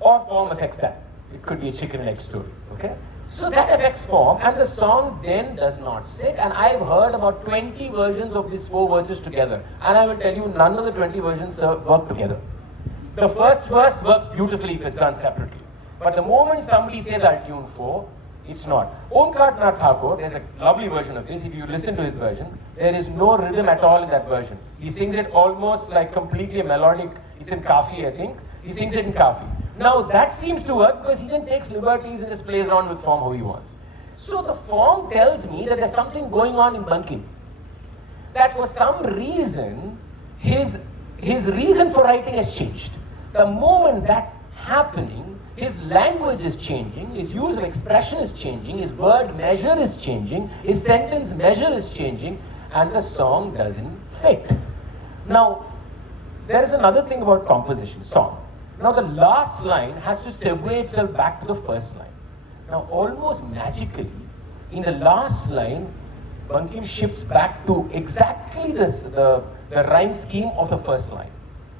Or form affects that. It could be a chicken and egg story, okay? So that affects form, and the song then does not sit. And I've heard about 20 versions of these 4 verses together. And I will tell you, none of the 20 versions work together. The first verse works beautifully if it's done separately. But the moment somebody says, I'll tune 4, it's not. Omkar Nath Thakur, there's a lovely version of this. If you listen to his version, there is no rhythm at all in that version. He sings it almost like completely melodic. It's in Kafi, I think. He sings it in Kafi. Now that seems to work because he then takes liberties and just plays around with form how he wants. So the form tells me that there's something going on in Bankim. That for some reason, his reason for writing has changed. The moment that's happening, his language is changing, his use of expression is changing, his word measure is changing, his sentence measure is changing, and the song doesn't fit. Now, there is another thing about composition, song. Now the last line has to segue itself back to the first line. Now almost magically, in the last line, Bankim shifts back to exactly the rhyme scheme of the first line.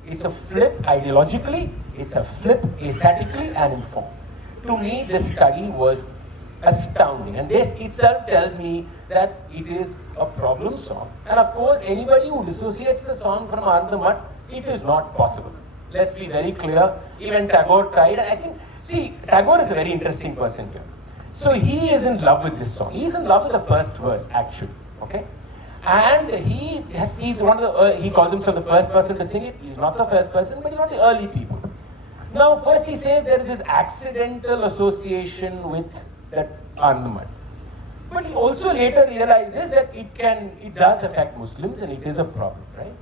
It's a flip ideologically, it's a flip aesthetically and in form. To me, this study was astounding, and this itself tells me that it is a problem song. And of course, anybody who dissociates the song from Anandamath, it is not possible. Let's be very clear. Even Tagore tried. I think, see, Tagore is a very interesting person here. So he is in love with this song. He's in love with the first verse, actually. Okay? And he's one of the, he calls himself the first person to sing it. He's not the first person, but he's one of the early people. Now, first he says there is this accidental association with that Anandamath. But he also later realizes that it does affect Muslims and it is a problem, right?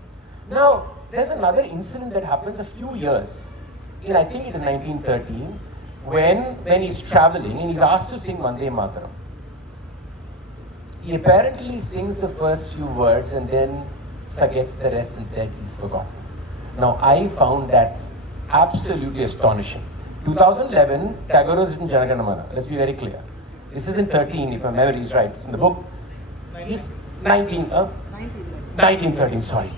Now, there's another incident that happens a few years, I think it is 1913, when he's traveling and he's asked to sing Vande Mataram. He apparently sings the first few words and then forgets the rest and said he's forgotten. Now, I found that absolutely astonishing. 2011, Tagore was in Jana Gana Mana. Let's be very clear. This is in 13, if my memory is right. It's in the book. He's 1913, sorry.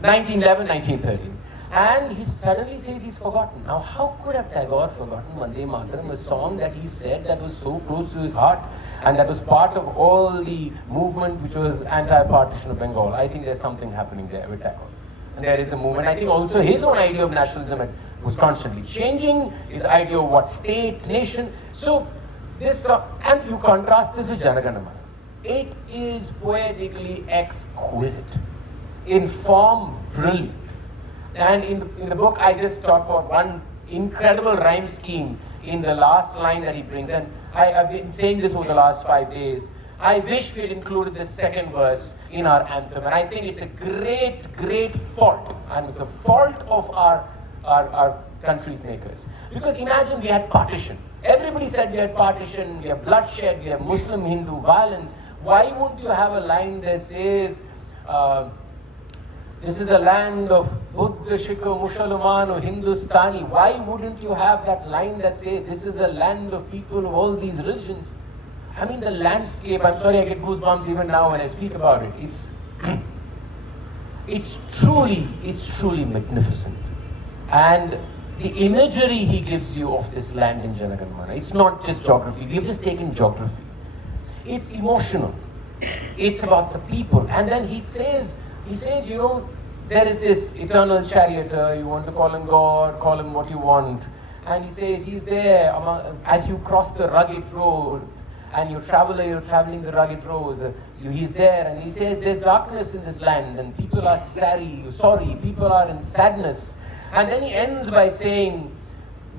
1911, 1913. And he suddenly says he's forgotten. Now, how could have Tagore forgotten Vande Mataram, a song that he said that was so close to his heart and that was part of all the movement which was anti-partition of Bengal? I think there's something happening there with Tagore. And there is a movement. I think also his own idea of nationalism was constantly changing, his idea of what state, nation. So, this, and you contrast this with Jana Gana Mana. It is poetically exquisite. In form, brilliant. And in the book, I just talk about one incredible rhyme scheme in the last line that he brings. And I've been saying this over the last 5 days. I wish we had included this second verse in our anthem. And I think it's a great, great fault. And it's a fault of our country's makers. Because imagine we had partition. Everybody said we had partition, we have bloodshed, we have Muslim-Hindu violence. Why wouldn't you have a line that says, this is a land of Buddha, Sikh, Musalman, or Hindustani. Why wouldn't you have that line that says this is a land of people of all these religions? I mean, the landscape, I'm sorry I get goosebumps even now when I speak about it. It's truly magnificent. And the imagery he gives you of this land in Jana Gana Mana, it's not just geography. We've just taken geography. It's emotional. It's about the people. And then he says, there is this eternal charioteer, you want to call him God, call him what you want. And he says, he's there as you cross the rugged road, and you're traveling the rugged road, he's there. And he says, there's darkness in this land, and people are sorry, people are in sadness. And then he ends by saying,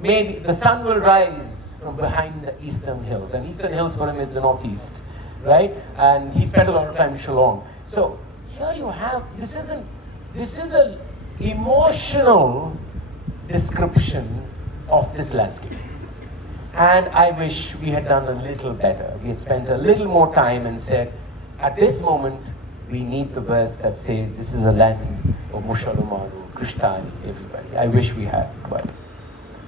maybe the sun will rise from behind the eastern hills. And eastern hills for him is the northeast, right? And he spent a lot of time in Shillong. So, here you have, this is an emotional description of this landscape. And I wish we had done a little better. We had spent a little more time and said, at this moment, we need the verse that says, this is a land of Mushalomaru, Krishna, everybody. I wish we had, but...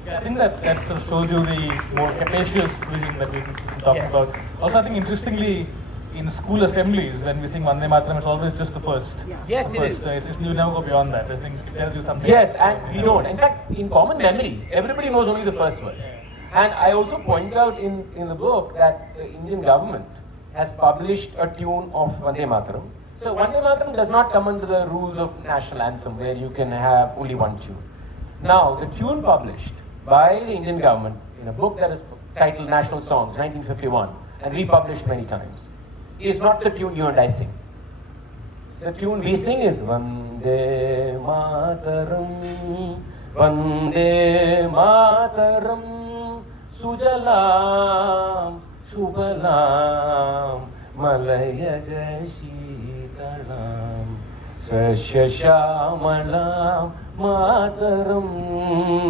Yeah, I think that sort of shows you the more capacious vision that we talked about. Also, I think interestingly, in school assemblies, when we sing Vande Mataram, it's always just the first. Yes, it is. You never go beyond that. I think it tells you something. Yes, and we don't. In fact, in common memory, everybody knows only the first verse. And I also point out in the book that the Indian government has published a tune of Vande Mataram. So Vande Mataram does not come under the rules of national anthem where you can have only one tune. Now, the tune published by the Indian government in a book that is titled National Songs, 1951, and republished many times, is not the tune you and I sing. The tune we sing is Vande Mataram, Vande Mataram, Sujalam, Shubhalam, Malaya Shitalam, Sashashamalam, Mataram,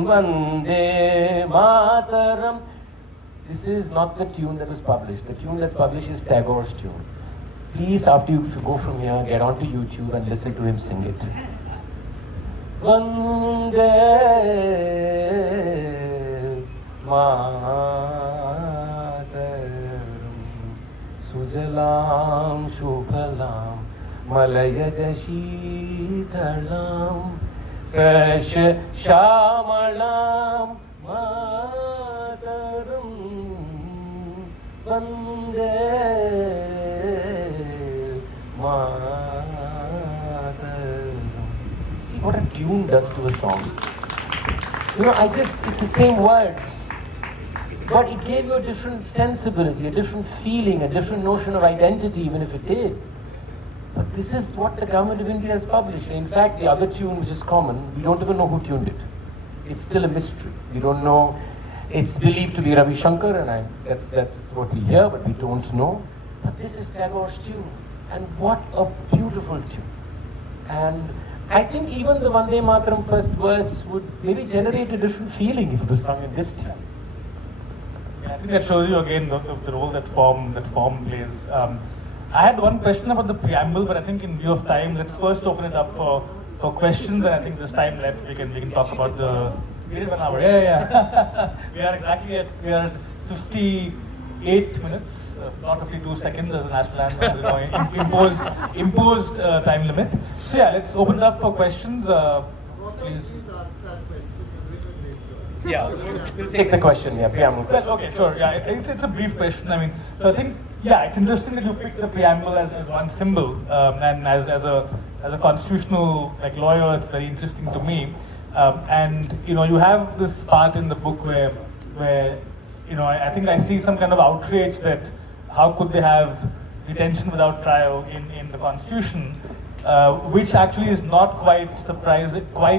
Vande Mataram. This is not the tune that was published. The tune that's published is Tagore's tune. Please, after you go from here, get onto YouTube and listen to him sing it. Vande Mataram, Sujalam Shubhalam, Malaya Shitalam, Shamalam, Mataram, Vande Mataram. See what a tune does to a song. It's the same words, but it gave you a different sensibility, a different feeling, a different notion of identity, even if it did. But this is what the government of India has published. In fact, the other tune, which is common, we don't even know who tuned it. It's still a mystery. We don't know. It's believed to be Ravi Shankar, and that's what we hear, but we don't know. But this is Tagore's tune, and what a beautiful tune. And I think even the Vande Mataram first verse would maybe generate a different feeling if it was sung in this time. Yeah, I think that shows you again the role that form plays. I had one question about the preamble, but I think in view of time, let's first open it up for questions, and I think there's time left. We can talk about the. We did 1 hour. Yeah. we are at 58 minutes, not 52 seconds as a national anthem, imposed time limit. So yeah, let's open it up for questions. Please. Yeah, we'll take the question. Yeah, preamble. Well, okay, sure. Yeah, it's a brief question. I mean, so I think it's interesting that you picked the preamble as one symbol, and as a constitutional lawyer, it's very interesting to me. And you have this part in the book where I think I see some kind of outrage that how could they have detention without trial in the Constitution, which actually is not quite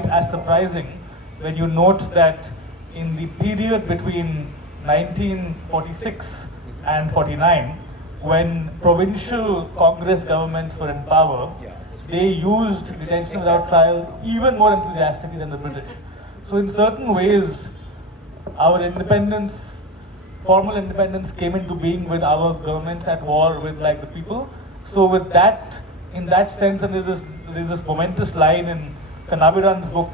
as surprising when you note that in the period between 1946 and 49, when provincial Congress governments were in power, they used detention without trial even more enthusiastically than the British. So in certain ways, our independence, formal independence, came into being with our governments at war with the people. So with that, in that sense, and there's this momentous line in Kanabiran's book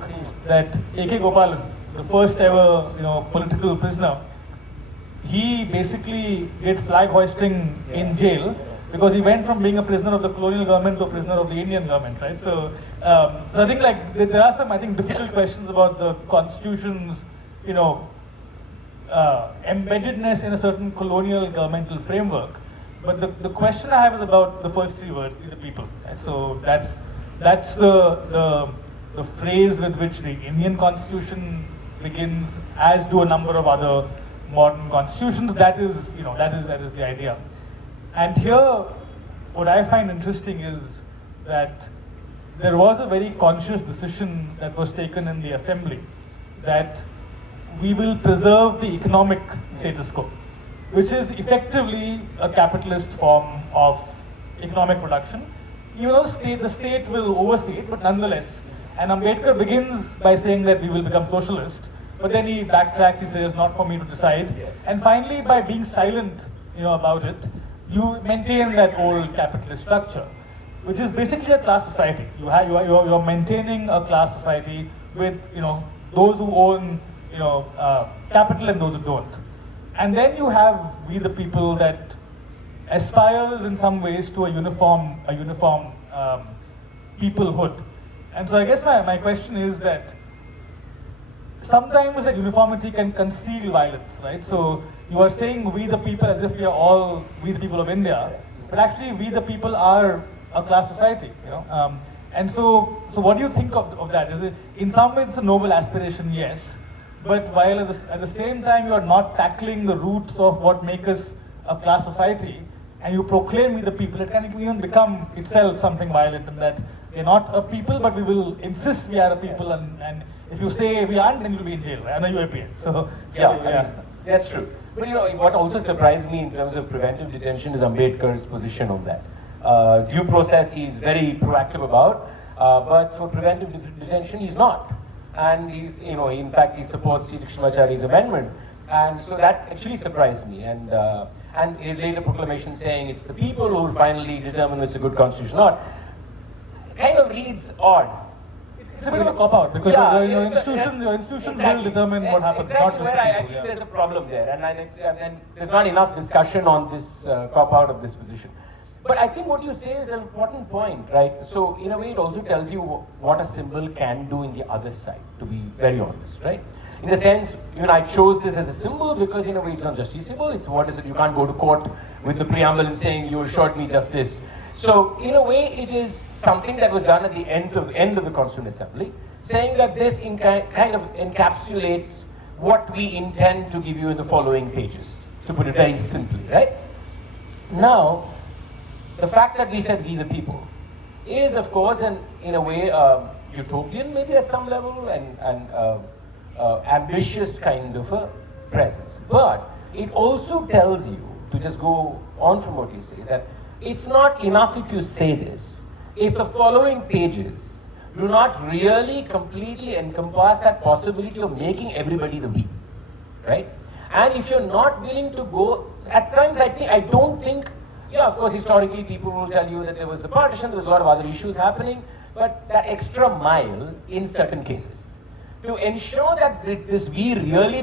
that A.K. Gopalan, the first ever political prisoner, he basically did flag hoisting in jail because he went from being a prisoner of the colonial government to a prisoner of the Indian government, right? So I think there are some difficult questions about the Constitution's embeddedness in a certain colonial governmental framework. But the question I have is about the first three words, the people. Right? So that's the phrase with which the Indian Constitution begins, as do a number of other modern constitutions. That is the idea. And here, what I find interesting is that there was a very conscious decision that was taken in the assembly that we will preserve the economic status quo, which is effectively a capitalist form of economic production. Even though the state will oversee it, but nonetheless. And Ambedkar begins by saying that we will become socialist, but then he backtracks, he says, not for me to decide. And finally, by being silent, about it, you maintain that old capitalist structure, which is basically a class society. You're maintaining a class society with, those who own, capital and those who don't. And then you have we the people that aspires in some ways to a uniform peoplehood. And so I guess my question is that sometimes that uniformity can conceal violence, right? So you are saying we the people as if we are all we the people of India, but actually we the people are a class society, And so what do you think of that? Is it, in some ways it's a noble aspiration, yes, but while at the same time you are not tackling the roots of what make us a class society, and you proclaim we the people, it can even become itself something violent, in that we're not a people, but we will insist we are a people, and if you say we aren't, then you'll be in jail, right? And UAPA. So yeah, that's true. But what also surprised me in terms of preventive detention is Ambedkar's position on that. Due process he's very proactive about, but for preventive detention he's not. And he's, in fact, he supports Sri Krishnamachari's amendment, and so that actually surprised me. And his later proclamation saying it's the people who will finally determine what's a good constitution or not, kind of reads odd. It's a bit of a cop-out, because your institutions exactly. will determine what happens, exactly not just where the people. I think there's a problem there, and there's not enough discussion on this cop-out of this position. But I think what you say is an important point, right? So in a way it also tells you what a symbol can do in the other side, to be very honest, right? In the sense, I chose this as a symbol because in a way it's not justiciable, it's what is it, you can't go to court with the preamble and saying you assured me justice. So in a way it is something that was done at the end of the Constituent Assembly, saying that this kind of encapsulates what we intend to give you in the following pages, to put it very simply, right? Now, the fact that we said we the people is of course in a way utopian maybe at some level and ambitious kind of a presence. But it also tells you, to just go on from what you say, that it's not enough if you say this, if the following pages do not really completely encompass that possibility of making everybody the we, right? And if you're not willing to go, at times I don't think, of course, historically people will tell you that there was the partition, there was a lot of other issues happening, but that extra mile in certain cases, to ensure that this we really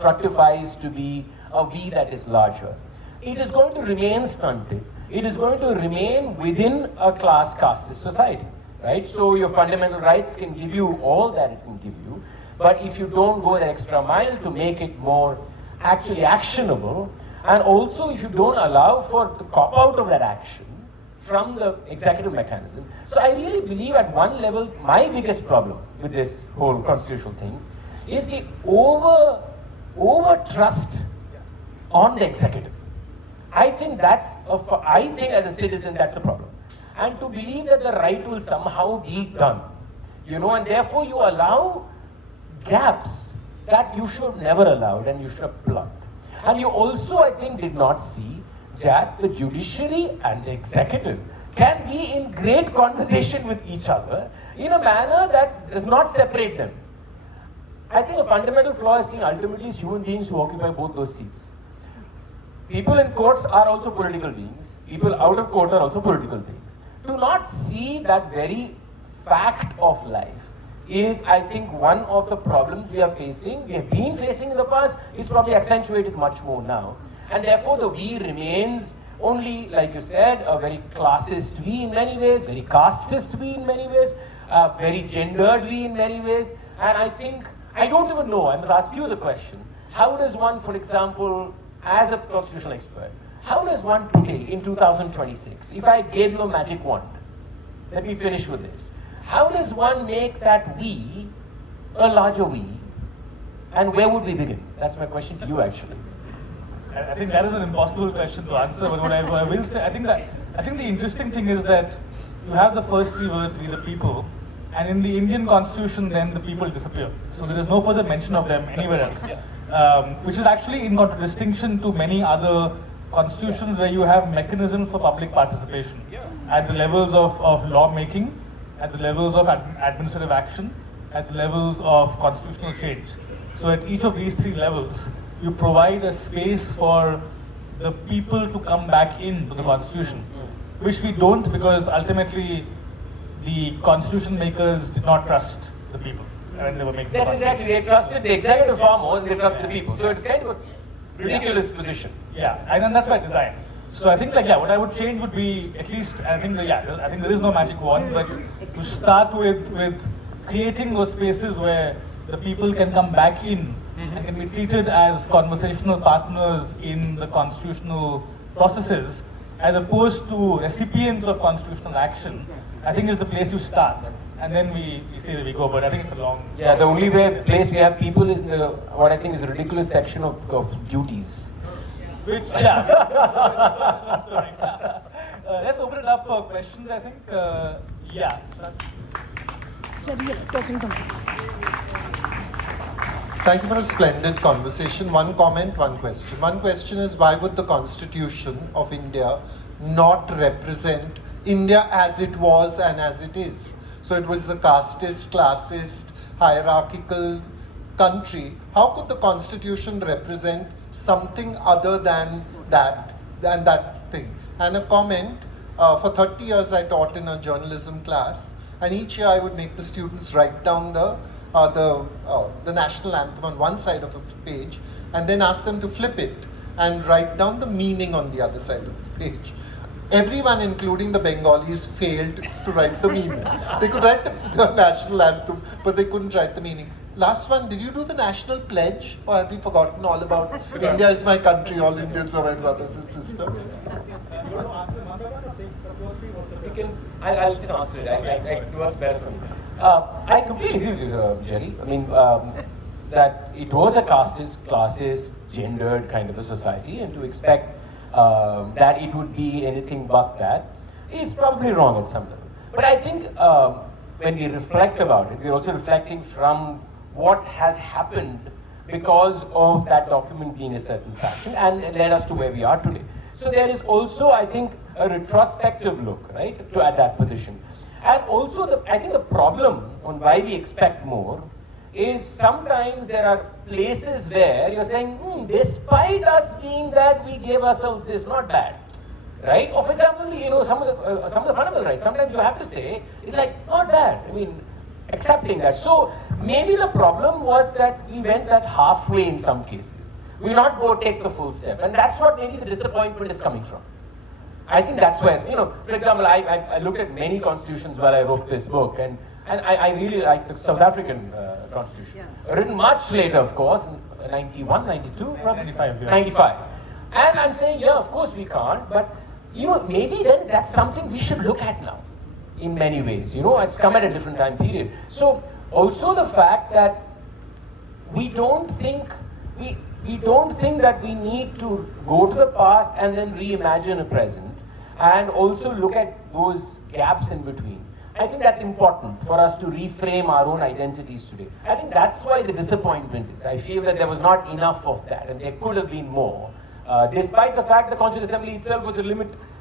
fructifies to be a we that is larger, it is going to remain stunted. It is going to remain within a class casteist society, right? So your fundamental rights can give you all that it can give you, but if you don't go the extra mile to make it more actually actionable, and also if you don't allow for the cop-out of that action from the executive mechanism. So I really believe at one level, my biggest problem with this whole constitutional thing is the over trust on the executive. I think as a citizen that's a problem. And to believe that the right will somehow be done, and therefore you allow gaps that you should never allow and you should have plugged. And you also, I think, did not see that the judiciary and the executive can be in great conversation with each other in a manner that does not separate them. I think a fundamental flaw is seen ultimately is human beings who occupy both those seats. People in courts are also political beings. People out of court are also political beings. To not see that very fact of life is, I think, one of the problems we have been facing in the past, is probably accentuated much more now. And therefore the we remains only, like you said, a very classist we in many ways, very casteist we in many ways, very gendered we in many ways. And I think, I don't even know, I must ask you the question, how does one, for example, as a constitutional expert, how does one today, in 2026, if I gave you a magic wand, let me finish with this, how does one make that we a larger we? And where would we begin? That's my question to you, actually. I think that is an impossible question to answer, but what I will say, I think the interesting thing is that you have the first three words, we the people, and in the Indian constitution then the people disappear. So there is no further mention of them anywhere else, which is actually in contradistinction to many other constitutions where you have mechanisms for public participation at the levels of lawmaking, at the levels of administrative action, at levels of constitutional change. So at each of these three levels, you provide a space for the people to come back into the constitution, which we don't because ultimately the constitution makers did not trust the people when they were making That's the exactly. They trusted the executive far more than they trust the people. So it's kind of a ridiculous position. Yeah, and that's by design. So I think what I would change would be at least I think there is no magic wand, but to start with creating those spaces where the people can come back in and can be treated as conversational partners in the constitutional processes, as opposed to recipients of constitutional action. I think is the place to start, and then we say that we go. But I think it's a long. Yeah, the only place we have people is in the what I think is a ridiculous section of duties. Which, let's open it up for questions, I think. Thank you for a splendid conversation. One comment, one question. One question is, why would the Constitution of India not represent India as it was and as it is? So it was a casteist, classist, hierarchical country. How could the Constitution represent something other than that thing? And a comment, for 30 years I taught in a journalism class, and each year I would make the students write down the national anthem on one side of a page, and then ask them to flip it and write down the meaning on the other side of the page. Everyone, including the Bengalis, failed to write the meaning. They could write the national anthem, but they couldn't write the meaning. Last one, did you do the national pledge, or have we forgotten all about India is my country, all Indians are my brothers and sisters? I'll just answer it. It works better for me. I completely agree with you, Jerry. I mean, that it was a casteist, classist, gendered kind of a society, and to expect that it would be anything but that is probably wrong at some level. But I think when we reflect about it, we're also reflecting from what has happened because of that document being a certain fashion and it led us to where we are today. So there is also, I think, a retrospective look, right, at that position. And also, I think the problem on why we expect more is sometimes there are places where you're saying, despite us being that, we gave ourselves this, not bad, right? Or for example, some of the fundamental rights, sometimes you have to say, it's like, not bad. I mean, accepting that. So maybe the problem was that we went that halfway in some cases. We will not go take the full step. And that's what maybe the disappointment is coming from. I think that's where, for example, I looked at many constitutions while I wrote this book, and I really like the South African constitution. Yes. Written much later, of course, 91, 92, probably? 95. Yeah. 95. And I'm saying, yeah, of course we can't, but, maybe then that's something we should look at now, in many ways. It's come at a different time period. So, also the fact that we don't think that we need to go to the past and then reimagine a present, and also look at those gaps in between. I think that's important for us to reframe our own identities today. I think that's why the disappointment is. I feel that there was not enough of that, and there could have been more, despite the fact the Constituent Assembly itself was a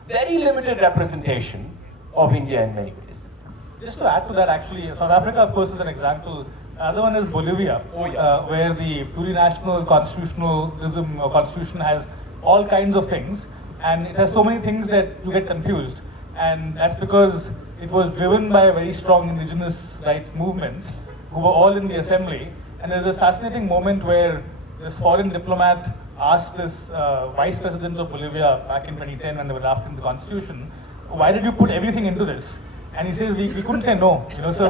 very limited representation of India in many ways. Just to add to that, actually, South Africa, of course, is an example. The other one is Bolivia, where the plurinational constitutionalism or constitution has all kinds of things, and it has so many things that you get confused. And that's because it was driven by a very strong indigenous rights movement who were all in the assembly. And there's this fascinating moment where this foreign diplomat asked this vice president of Bolivia back in 2010 when they were drafting the constitution, why did you put everything into this? And he says, we couldn't say no, so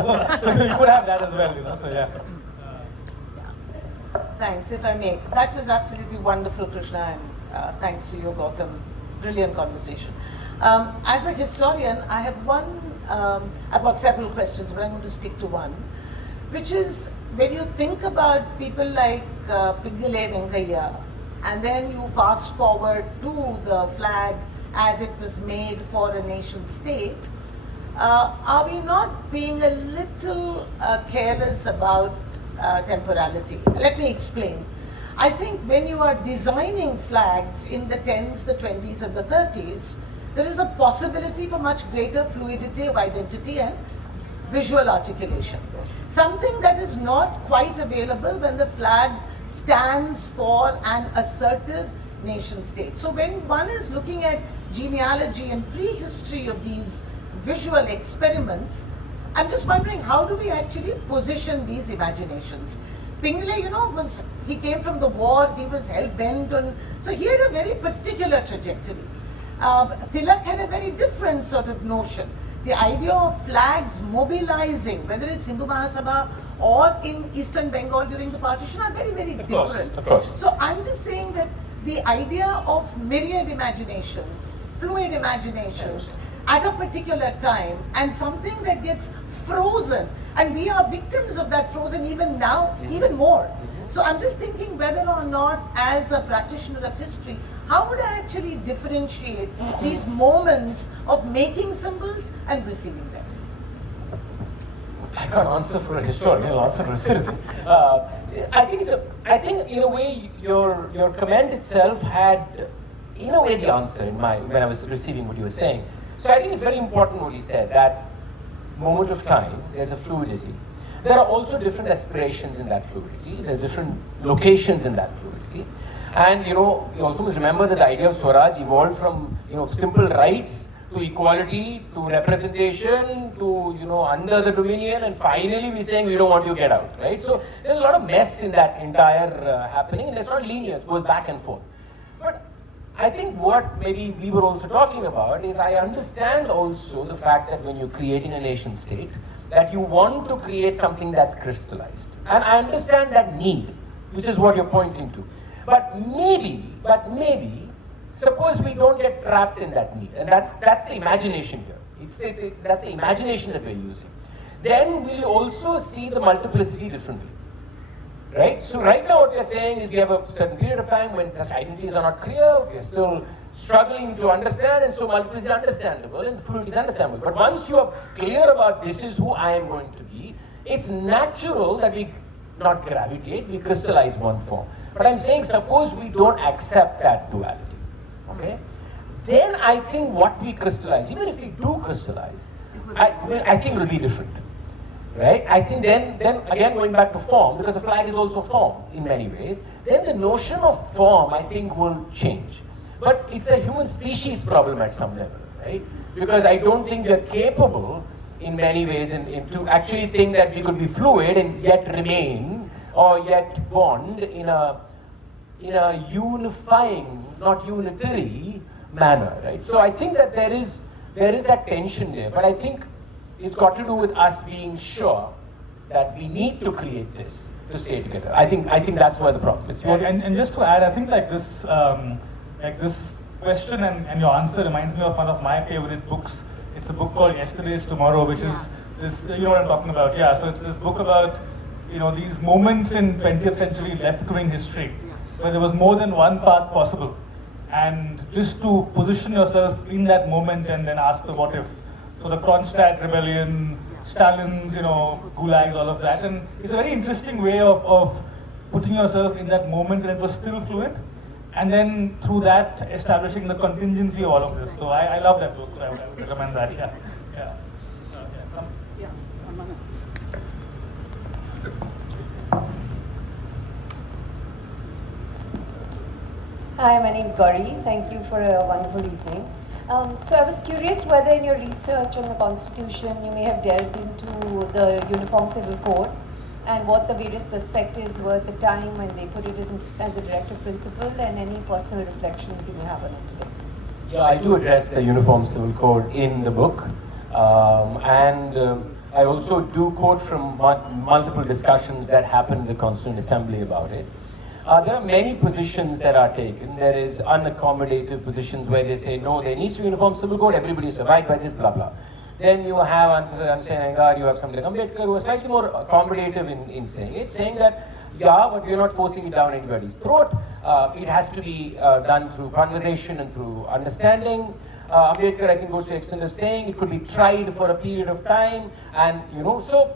you could have that as well, so yeah. Thanks, if I may. That was absolutely wonderful, Krishna, and thanks to you, Gautam. Brilliant conversation. As a historian, I have I've got several questions, but I'm going to stick to one, which is, when you think about people like Pingale Venkaiah, and then you fast forward to the flag as it was made for a nation state, are we not being a little careless about temporality? Let me explain. I think when you are designing flags in the 10s, the 20s, and the 30s, there is a possibility for much greater fluidity of identity and visual articulation. Something that is not quite available when the flag stands for an assertive nation state. So when one is looking at genealogy and prehistory of these visual experiments, I'm just wondering, how do we actually position these imaginations? Pingle, he came from the war, he was hell-bent on, so he had a very particular trajectory. Tilak had a very different sort of notion. The idea of flags mobilizing, whether it's Hindu Mahasabha or in Eastern Bengal during the partition, are very, very different. Of course. So I'm just saying that the idea of myriad imaginations, fluid imaginations at a particular time, and something that gets frozen, and we are victims of that frozen even now, even more. So I'm just thinking whether or not, as a practitioner of history, how would I actually differentiate these moments of making symbols and receiving them? I can't answer for a historian, I'll answer for a citizen. I think in a way your comment itself had, in a way, the answer when I was receiving what you were saying. So I think it's very important what you said, that moment of time, there's a fluidity. There are also different aspirations in that fluidity. There are different locations in that fluidity. And you also must remember that the idea of Swaraj evolved from simple rights to equality to representation to under the dominion, and finally we're saying we don't want you to get out, right? So there's a lot of mess in that entire happening, and it's not linear, it goes back and forth. But I think what maybe we were also talking about is, I understand also the fact that when you're creating a nation state, that you want to create something that's crystallized. And I understand that need, which is what you're pointing to. But maybe, suppose we don't get trapped in that need, and that's the imagination here. That's the imagination that we're using. Then we'll also see the multiplicity differently. Right? So right now what we're saying is we have a certain period of time when such identities are not clear, we're still struggling to understand, and so multiplicity is understandable and fluidity is understandable. But once you are clear about this is who I am going to be, it's natural that we not gravitate, we crystallize one form. But I'm saying, suppose we don't accept that duality, okay? Then I think what we crystallize, even if we do crystallize, I think it will be different. Right? I think then again going back to form, because a flag is also form in many ways, then the notion of form I think will change. But it's a human species problem at some level, right? Because I don't think we're capable in many ways to actually think that we could be fluid and yet remain or yet bond in a unifying, not unitary manner, right? So I think that there is that tension there, but I think it's got to do with us being sure that we need to create this to stay together. I think that's where the problem is. And just to add, I think this question and your answer reminds me of one of my favorite books. It's a book called Yesterday's Tomorrow, which is this, you know what I'm talking about, yeah. So it's this book about, these moments in 20th century left-wing history where there was more than one path possible. And just to position yourself in that moment and then ask the what if. So the Kronstadt rebellion, Stalin's, gulags, all of that. And it's a very interesting way of putting yourself in that moment and it was still fluid. And then through that, establishing the contingency of all of this. So I love that book, so I would recommend that, yeah. Hi, my name is Gauri. Thank you for a wonderful evening. So I was curious whether in your research on the Constitution you may have delved into the Uniform Civil Code and what the various perspectives were at the time when they put it in as a directive principle, and any personal reflections you may have on it today. Yeah, I do address the Uniform Civil Code in the book, and I also do quote from multiple discussions that happened in the Constituent Assembly about it. There are many positions that are taken. There is unaccommodative positions where they say, no, there needs to be Uniform Civil Code, everybody is abide by this, blah, blah. Then you have Anshanagar, you have somebody like Ambedkar, who are slightly more accommodative in saying it, saying that, yeah, but we're not forcing it down anybody's throat. It has to be done through conversation and through understanding. Ambedkar, I think, goes to the extent of saying it could be tried for a period of time, and, so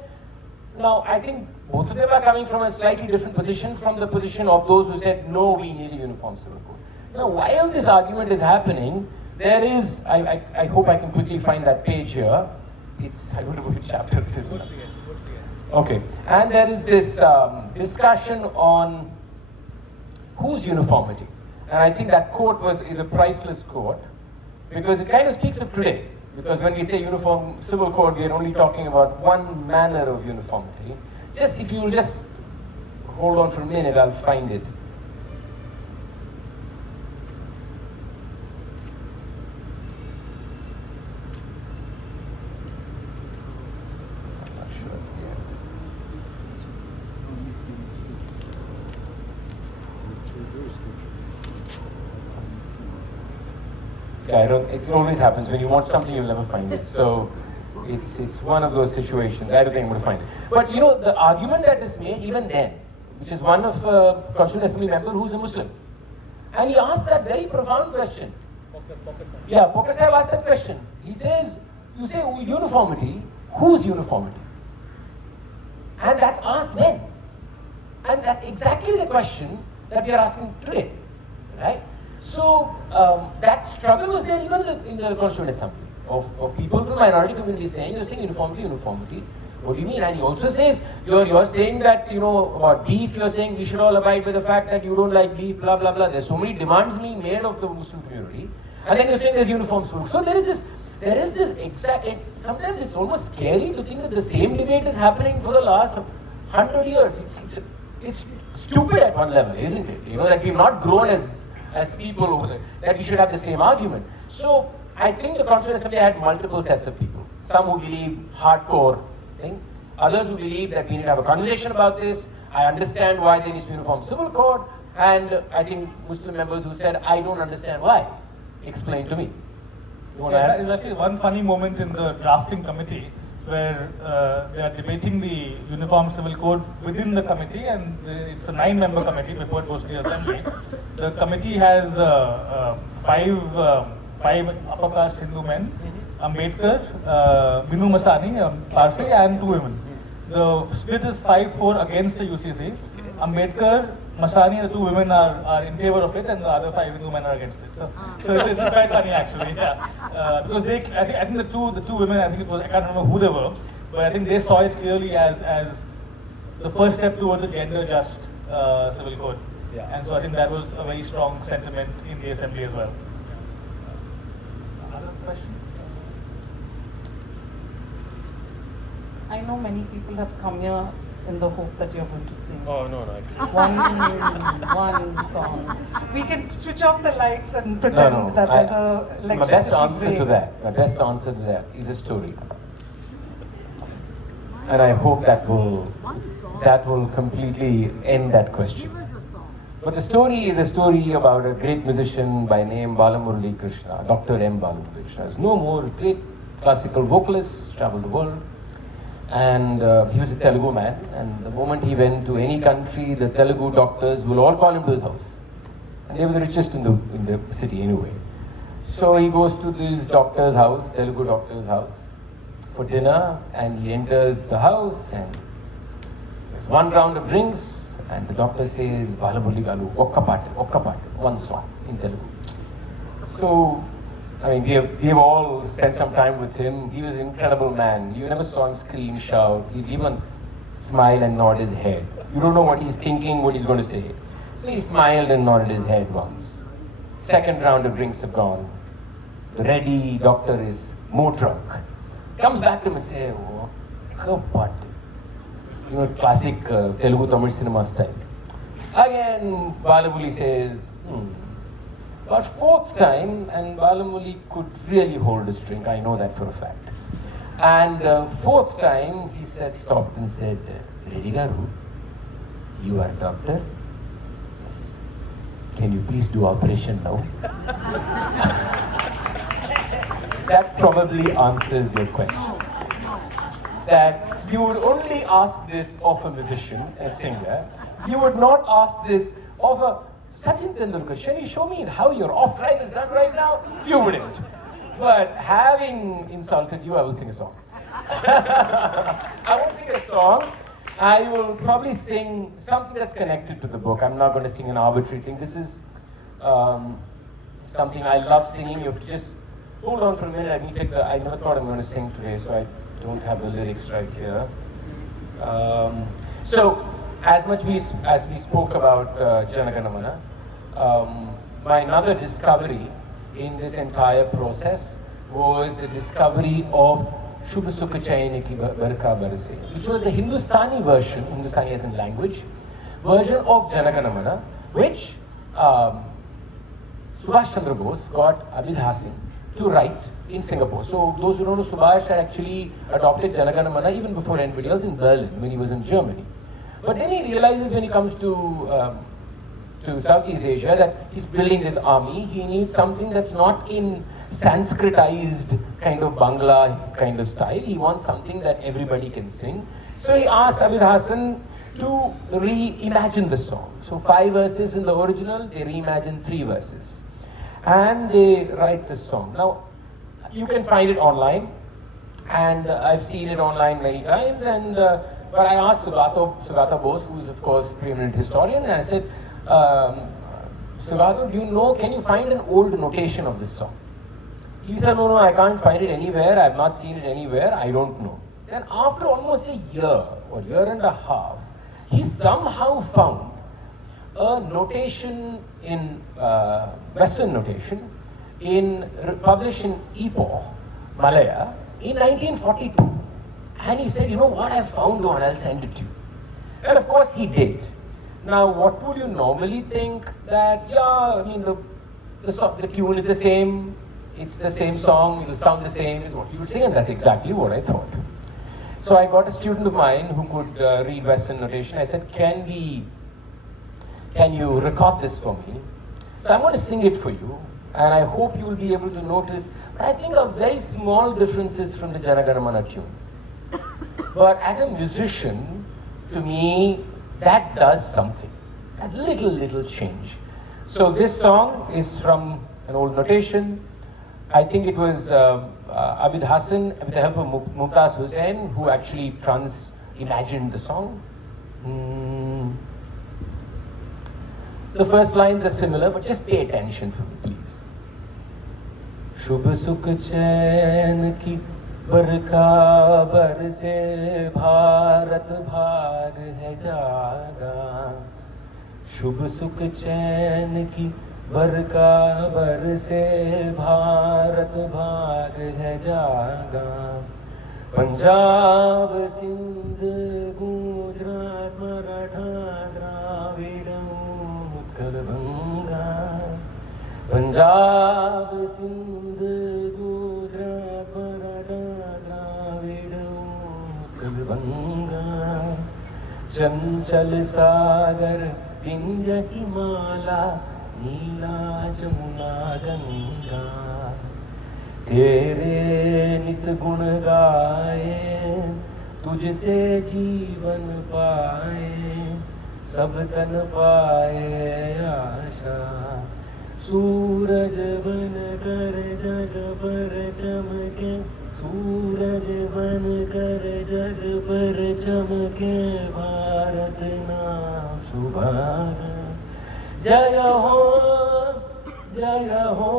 now I think both of them are coming from a slightly different position from the position of those who said, no, we need a Uniform Civil Code. Now, while this argument is happening, there is, I hope I can quickly find that page here, It's, I don't know which chapter it is. Okay, and there is this discussion on whose uniformity. And I think that quote is a priceless quote because it kind of speaks of today. Because when we say uniform civil code, we are only talking about one manner of uniformity. Just if you'll just hold on for a minute, I'll find it. I'm not sure it's there. Yeah, it always happens. When you want something, you'll never find it. So it's one of those situations. I don't think I'm going to find it. But you know, the argument that is made even then, which is one of a Constituent Assembly member who's a Muslim. And he asked that very profound question. Yeah, Poker Sahib asked that question. He says, you say uniformity, whose uniformity? And that's asked then. And that's exactly the question that we are asking today, right? So that struggle was there even in the Constituent Assembly of people from minority communities saying, you're saying uniformity, uniformity. What do you mean? And he also says, you're saying that, you know, about beef, you're saying we should all abide by the fact that you don't like beef, blah, blah, blah. There's so many demands being made of the Muslim community. And then you're saying there's uniform food. So there is this exact, sometimes it's almost scary to think that the same debate is happening for the last 100 years. It's stupid at one level, isn't it? You know, that we've not grown as people over there, that we should have the same argument. So I think the Constituent Assembly had multiple sets of people. Some who believe hardcore thing, others who believe that we need to have a conversation about this. I understand why there needs to be uniform civil code, and I think Muslim members who said, I don't understand why. Explain to me. There's actually one funny moment in the drafting committee where they are debating the Uniform Civil Code within the committee, and it's a 9-member committee before it goes to the assembly. The committee has five upper caste Hindu men, Ambedkar, Binu Masani, Parsi, and 2 women. The split is 5-4 against the UCC. Ambedkar, Masani, the 2 women are in favor of it, and the other 5 Hindu men are against it. So it's quite funny actually, yeah. Because I think the two women, I can't remember who they were, but I think they saw it clearly as the first step towards a gender just civil code. Yeah. And so I think that was a very strong sentiment in the assembly as well. Other questions? I know many people have come here in the hope that you're going to sing. Oh, no. One song. We can switch off the lights and pretend that there's a electricity my best answer break. to that is a story. And I hope that will completely end that question. But the story is a story about a great musician by name Balamurali Krishna, Dr. M. Balamurali Krishna. Is no more, great classical vocalist, traveled the world. And he was a Telugu man, and the moment he went to any country, the Telugu doctors will all call him to his house. And they were the richest in the city anyway. So he goes to this doctor's house, Telugu doctor's house, for dinner, and he enters the house, and there's one round of drinks, and the doctor says, Balamurali Galu, Okka Paatu, one song in Telugu. So, I mean, we have all spent some time with him. He was an incredible man. You never saw him scream, shout. He'd even smile and nod his head. You don't know what he's thinking, what he's going to say. So he smiled and nodded his head once. Second round of drinks have gone. The ready doctor is more drunk. Comes back to him and says, oh, Kapat. You know, classic Telugu Tamil cinema style. Again, Balamurali says, But 4th time, and Balamurali could really hold his drink, I know that for a fact. And 4th time, he said, stopped and said, Reddy Garu, you are a doctor? Yes. Can you please do operation now? That probably answers your question. That you would only ask this of a musician, a singer. You would not ask this of a Sachin Tendulkar. Can you show me how your off-drive is done right now? You wouldn't. But having insulted you, I will sing a song. I won't sing a song. I will probably sing something that's connected to the book. I'm not going to sing an arbitrary thing. This is something I love singing. You have to just hold on for a minute. I never thought I'm going to sing today, so I don't have the lyrics right here. So, as much as we spoke about Janaganamana, my another discovery in this entire process was the discovery of Shubh Sukh Chain Ki Barka Barse, which was the Hindustani version, Hindustani as in language, version of Janaganamana, which Subhash Chandra Bose got Abid Hasan to write in Singapore. So those who don't know, Subhash had actually adopted Janaganamana even before anybody else in Berlin when he was in Germany. But then he realizes when he comes to Southeast Asia that he's building this army, he needs something that's not in Sanskritized kind of Bangla kind of style. He wants something that everybody can sing. So he asked Abid Hasan to reimagine the song. So 5 verses in the original, they reimagine 3 verses. And they write this song. Now, you can find it online, and I've seen it online many times, and but I asked Sugata Bose, who is of course a preeminent historian, and I said, Sugata, do you know, can you find an old notation of this song? He said, no, I can't find it anywhere, I've not seen it anywhere, I don't know. Then after almost a year, or year and a half, he somehow found a notation in Western notation published in Ipoh, Malaya, in 1942. And he said, you know what, I found one, I'll send it to you. And of course he did. Now, what would you normally think that, yeah, I mean, the tune is the same, it's the same song, it'll sound the same as what you would sing, and that's exactly what I thought. So I got a student of mine who could read Western notation. I said, can you record this for me? So I'm going to sing it for you, and I hope you will be able to notice, I think, of very small differences from the Janaganamana tune. But as a musician, to me, that does something. That little change. So this song is from an old notation. I think it was Abid Hasan, with the help of Mumtaz Hussain, who actually imagined the song. The first lines are similar, but just pay attention for me, please. Shubh Sukh Chain Ki Barka Barse Bharat Bhag Hai Jaga. Shubh Sukh Chain Ki Barka Barse Bharat Bhag Hai Jaga. Punjab, Sindh, Gujarat, Maratha, Dravid, Utkal Banga. Punjab, Sindh, Gujarat, Maratha, Dravid, Utkal Banga. Chanchal Sagar, Vindhya Himala, Neela Jamuna Ganga. तेरे नित गुण गाए, तुझसे जीवन पाए, सब तन पाए आशा. सूरज बन कर जग पर चमके, सूरज बन कर जग पर चमके, भारत नाम सुभागा. जय हो, जय हो,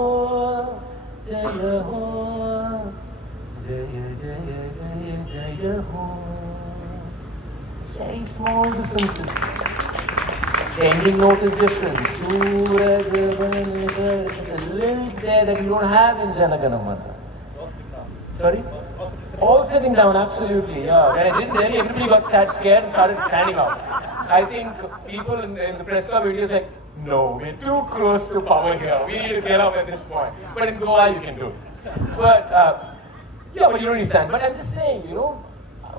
जय हो, जय जय जय जय हो. Very small differences. The ending note is different. Suraj Bankar. There's a lilt there that you don't have in Janaganamana. Sorry? All sitting down, absolutely. Yeah. When I didn't tell you, everybody got scared and started standing up. I think people in the press club videos like, no, we're too close to power here. We need to get up at this point. But in Goa, you can do it. But, yeah, but you don't need stand. But I'm just saying, you know,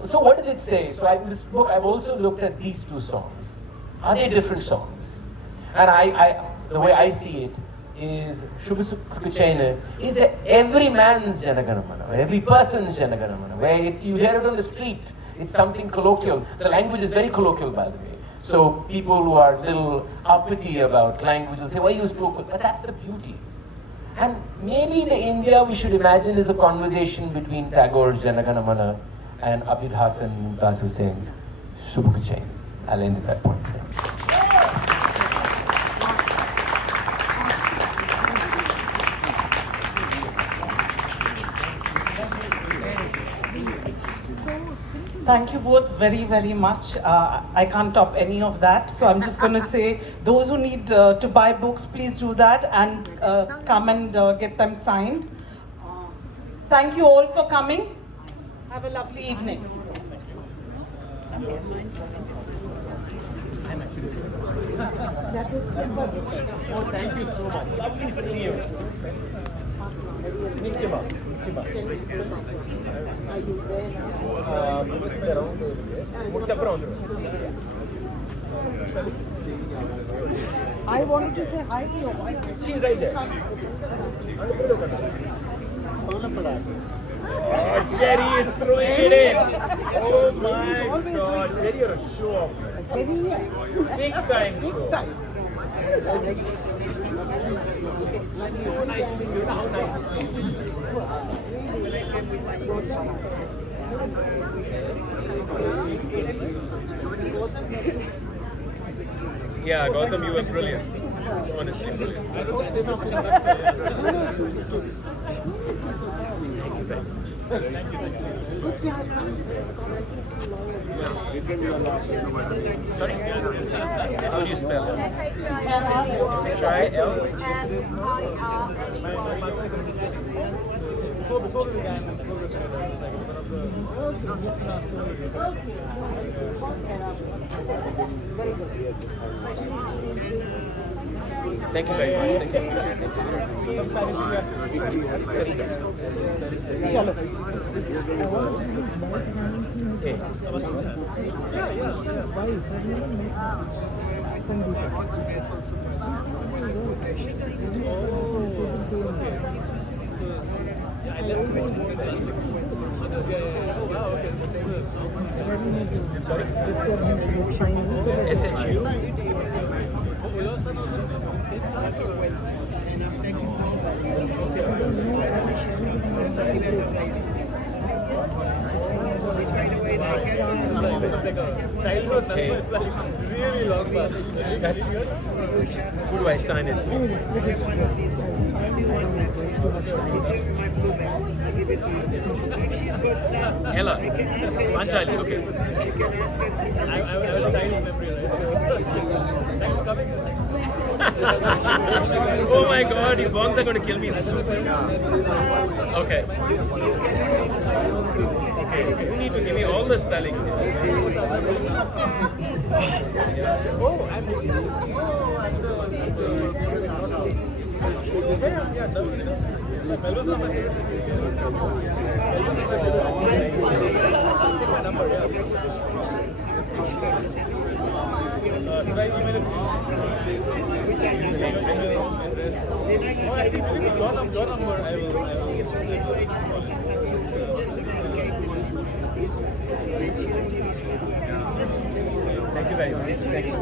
so what does it say? So in this book, I've also looked at these 2 songs. Are they different songs? And the way I see it is, Shubh Sukh Chain is every man's Janaganamana, or every person's Janaganamana, where you hear it on the street, it's something colloquial. The language is very colloquial, by the way. So people who are a little uppity about language will say, why you spoke? But that's the beauty. And maybe the India we should imagine is a conversation between Tagore's Janaganamana and Abid Hasan, Mumtaz Hussein's Shubh Sukh Chain. I'll end at that point. Thank you both very, very much. I can't top any of that. So I'm just going to say, those who need to buy books, please do that and come and get them signed. Thank you all for coming. Have a lovely evening. Thank you so much. Lovely seeing you. I wanted to say hi to your wife. She's right there. Oh, Jerry is throwing it in. Oh my God, Jerry, you're a show off. Big time show. So nice to you. How nice is it? Yeah, Gautam, you were brilliant. Honestly, brilliant. Sorry? How do you spell it? S-H-I-L? Thank you very much. Thank you. Chalo. Sorry? SHU? Childhood days, like really long past. That's good. Who do I sign it to? Ella. Panchali, okay. I will sign his memory, right? Thanks for coming. Oh my God, you bongs are going to kill me. Okay. Okay, you need to give me all the spellings. Oh, I'm should I email it? Your number, I will. Thank you very much. Thanks.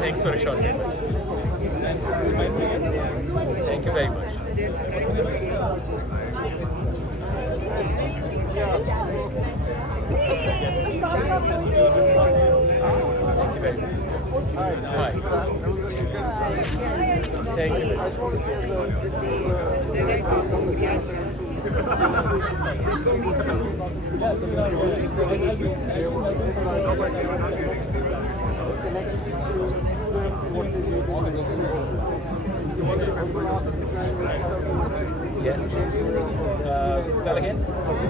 Thanks for a short time. Thank you very much. Hi. Thank you very much. Yes. Spell again? Okay.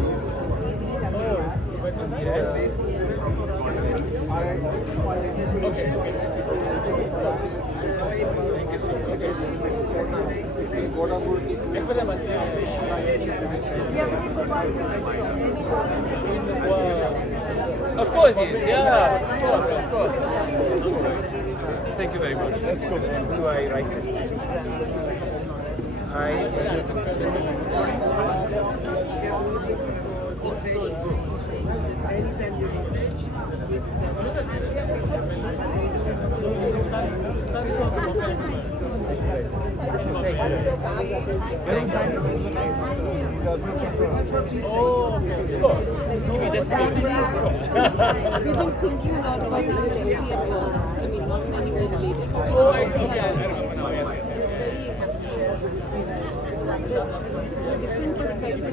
Thank you so much. Of course he is, yeah. Of course. Thank you very much. That's good. Who do I write it? Oh, of course. Just We've been thinking a lot about the legacy at work. I mean, not in any way related. Oh, okay. I don't know. Yes. It's very happy to share the different perspectives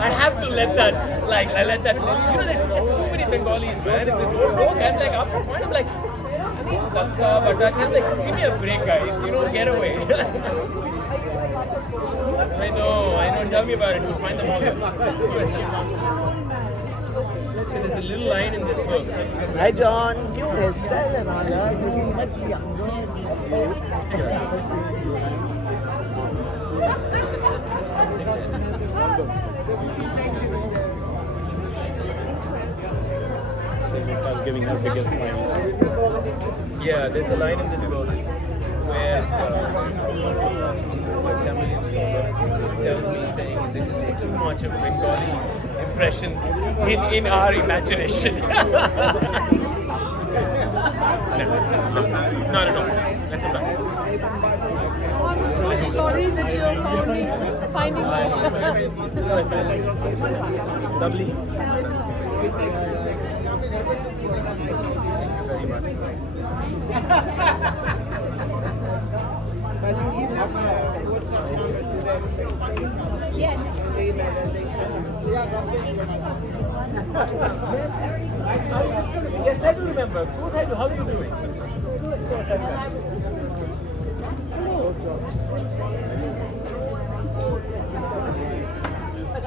I have to let that, I let that, there are just too many Bengalis, man, in this whole book. I'm like, after a point, I'm like, I mean, Takka, Bhatia, I'm like, give me a break, guys, get away. I know, tell me about it, we'll find them all here. So there's a little line in this book. Hi John, new hairstyle and all, you're looking much younger. She's giving her biggest smiles. Yeah, there's a line in this book where Tamil tells me saying this is too much of Bengali impressions in our imagination. No, that's a fact. Oh, I'm so sorry that you're finding my Lovely. Thanks. Very much. But you give them what's up to them next time. Yes. They send you. Yes, I do remember. How are you doing?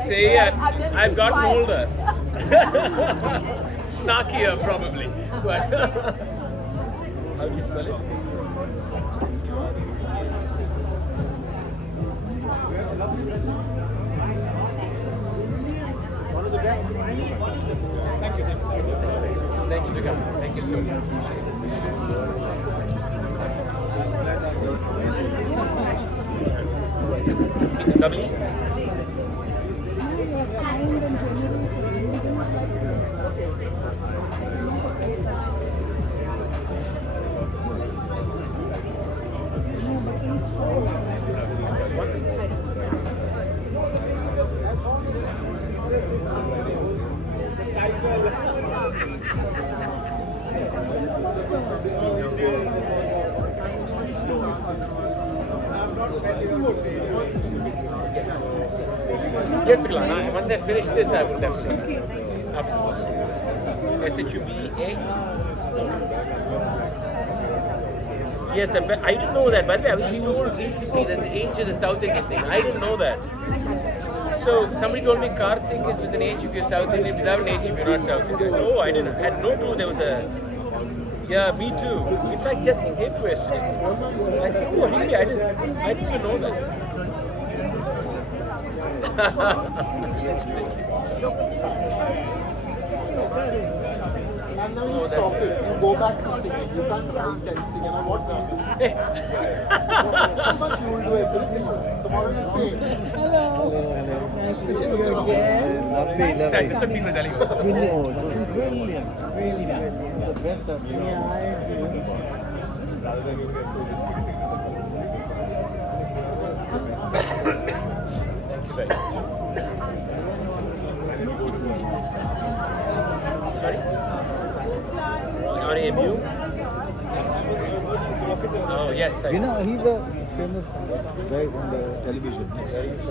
See, I've gotten older. Snarkier, probably. But how do you spell it? Thank you for coming. Thank you so much. Lovely. This one? Once I finish this, I will definitely. Absolutely. SHUBA? Yes, I didn't know that. By the way, I was told recently that the H is a South Indian thing. I didn't know that. So somebody told me Karthik is with an H if you're South Indian, without an H if you're not South Indian. I said, I didn't. I had no clue there was a. Yeah, me too. In fact, just in day for yesterday. I said, really? I didn't even know that. And now you stop it. You go back to singing. You can't write and sing. And what will you do? How much you will do everything? Tomorrow you paint. Hello. Nice to see you again. Lovely. That's what people are telling you. Brilliant. Really good. The best of you. Yeah, I agree. Thank you very much. Sorry? RAMU? Oh, yes. He's a famous guy on the television.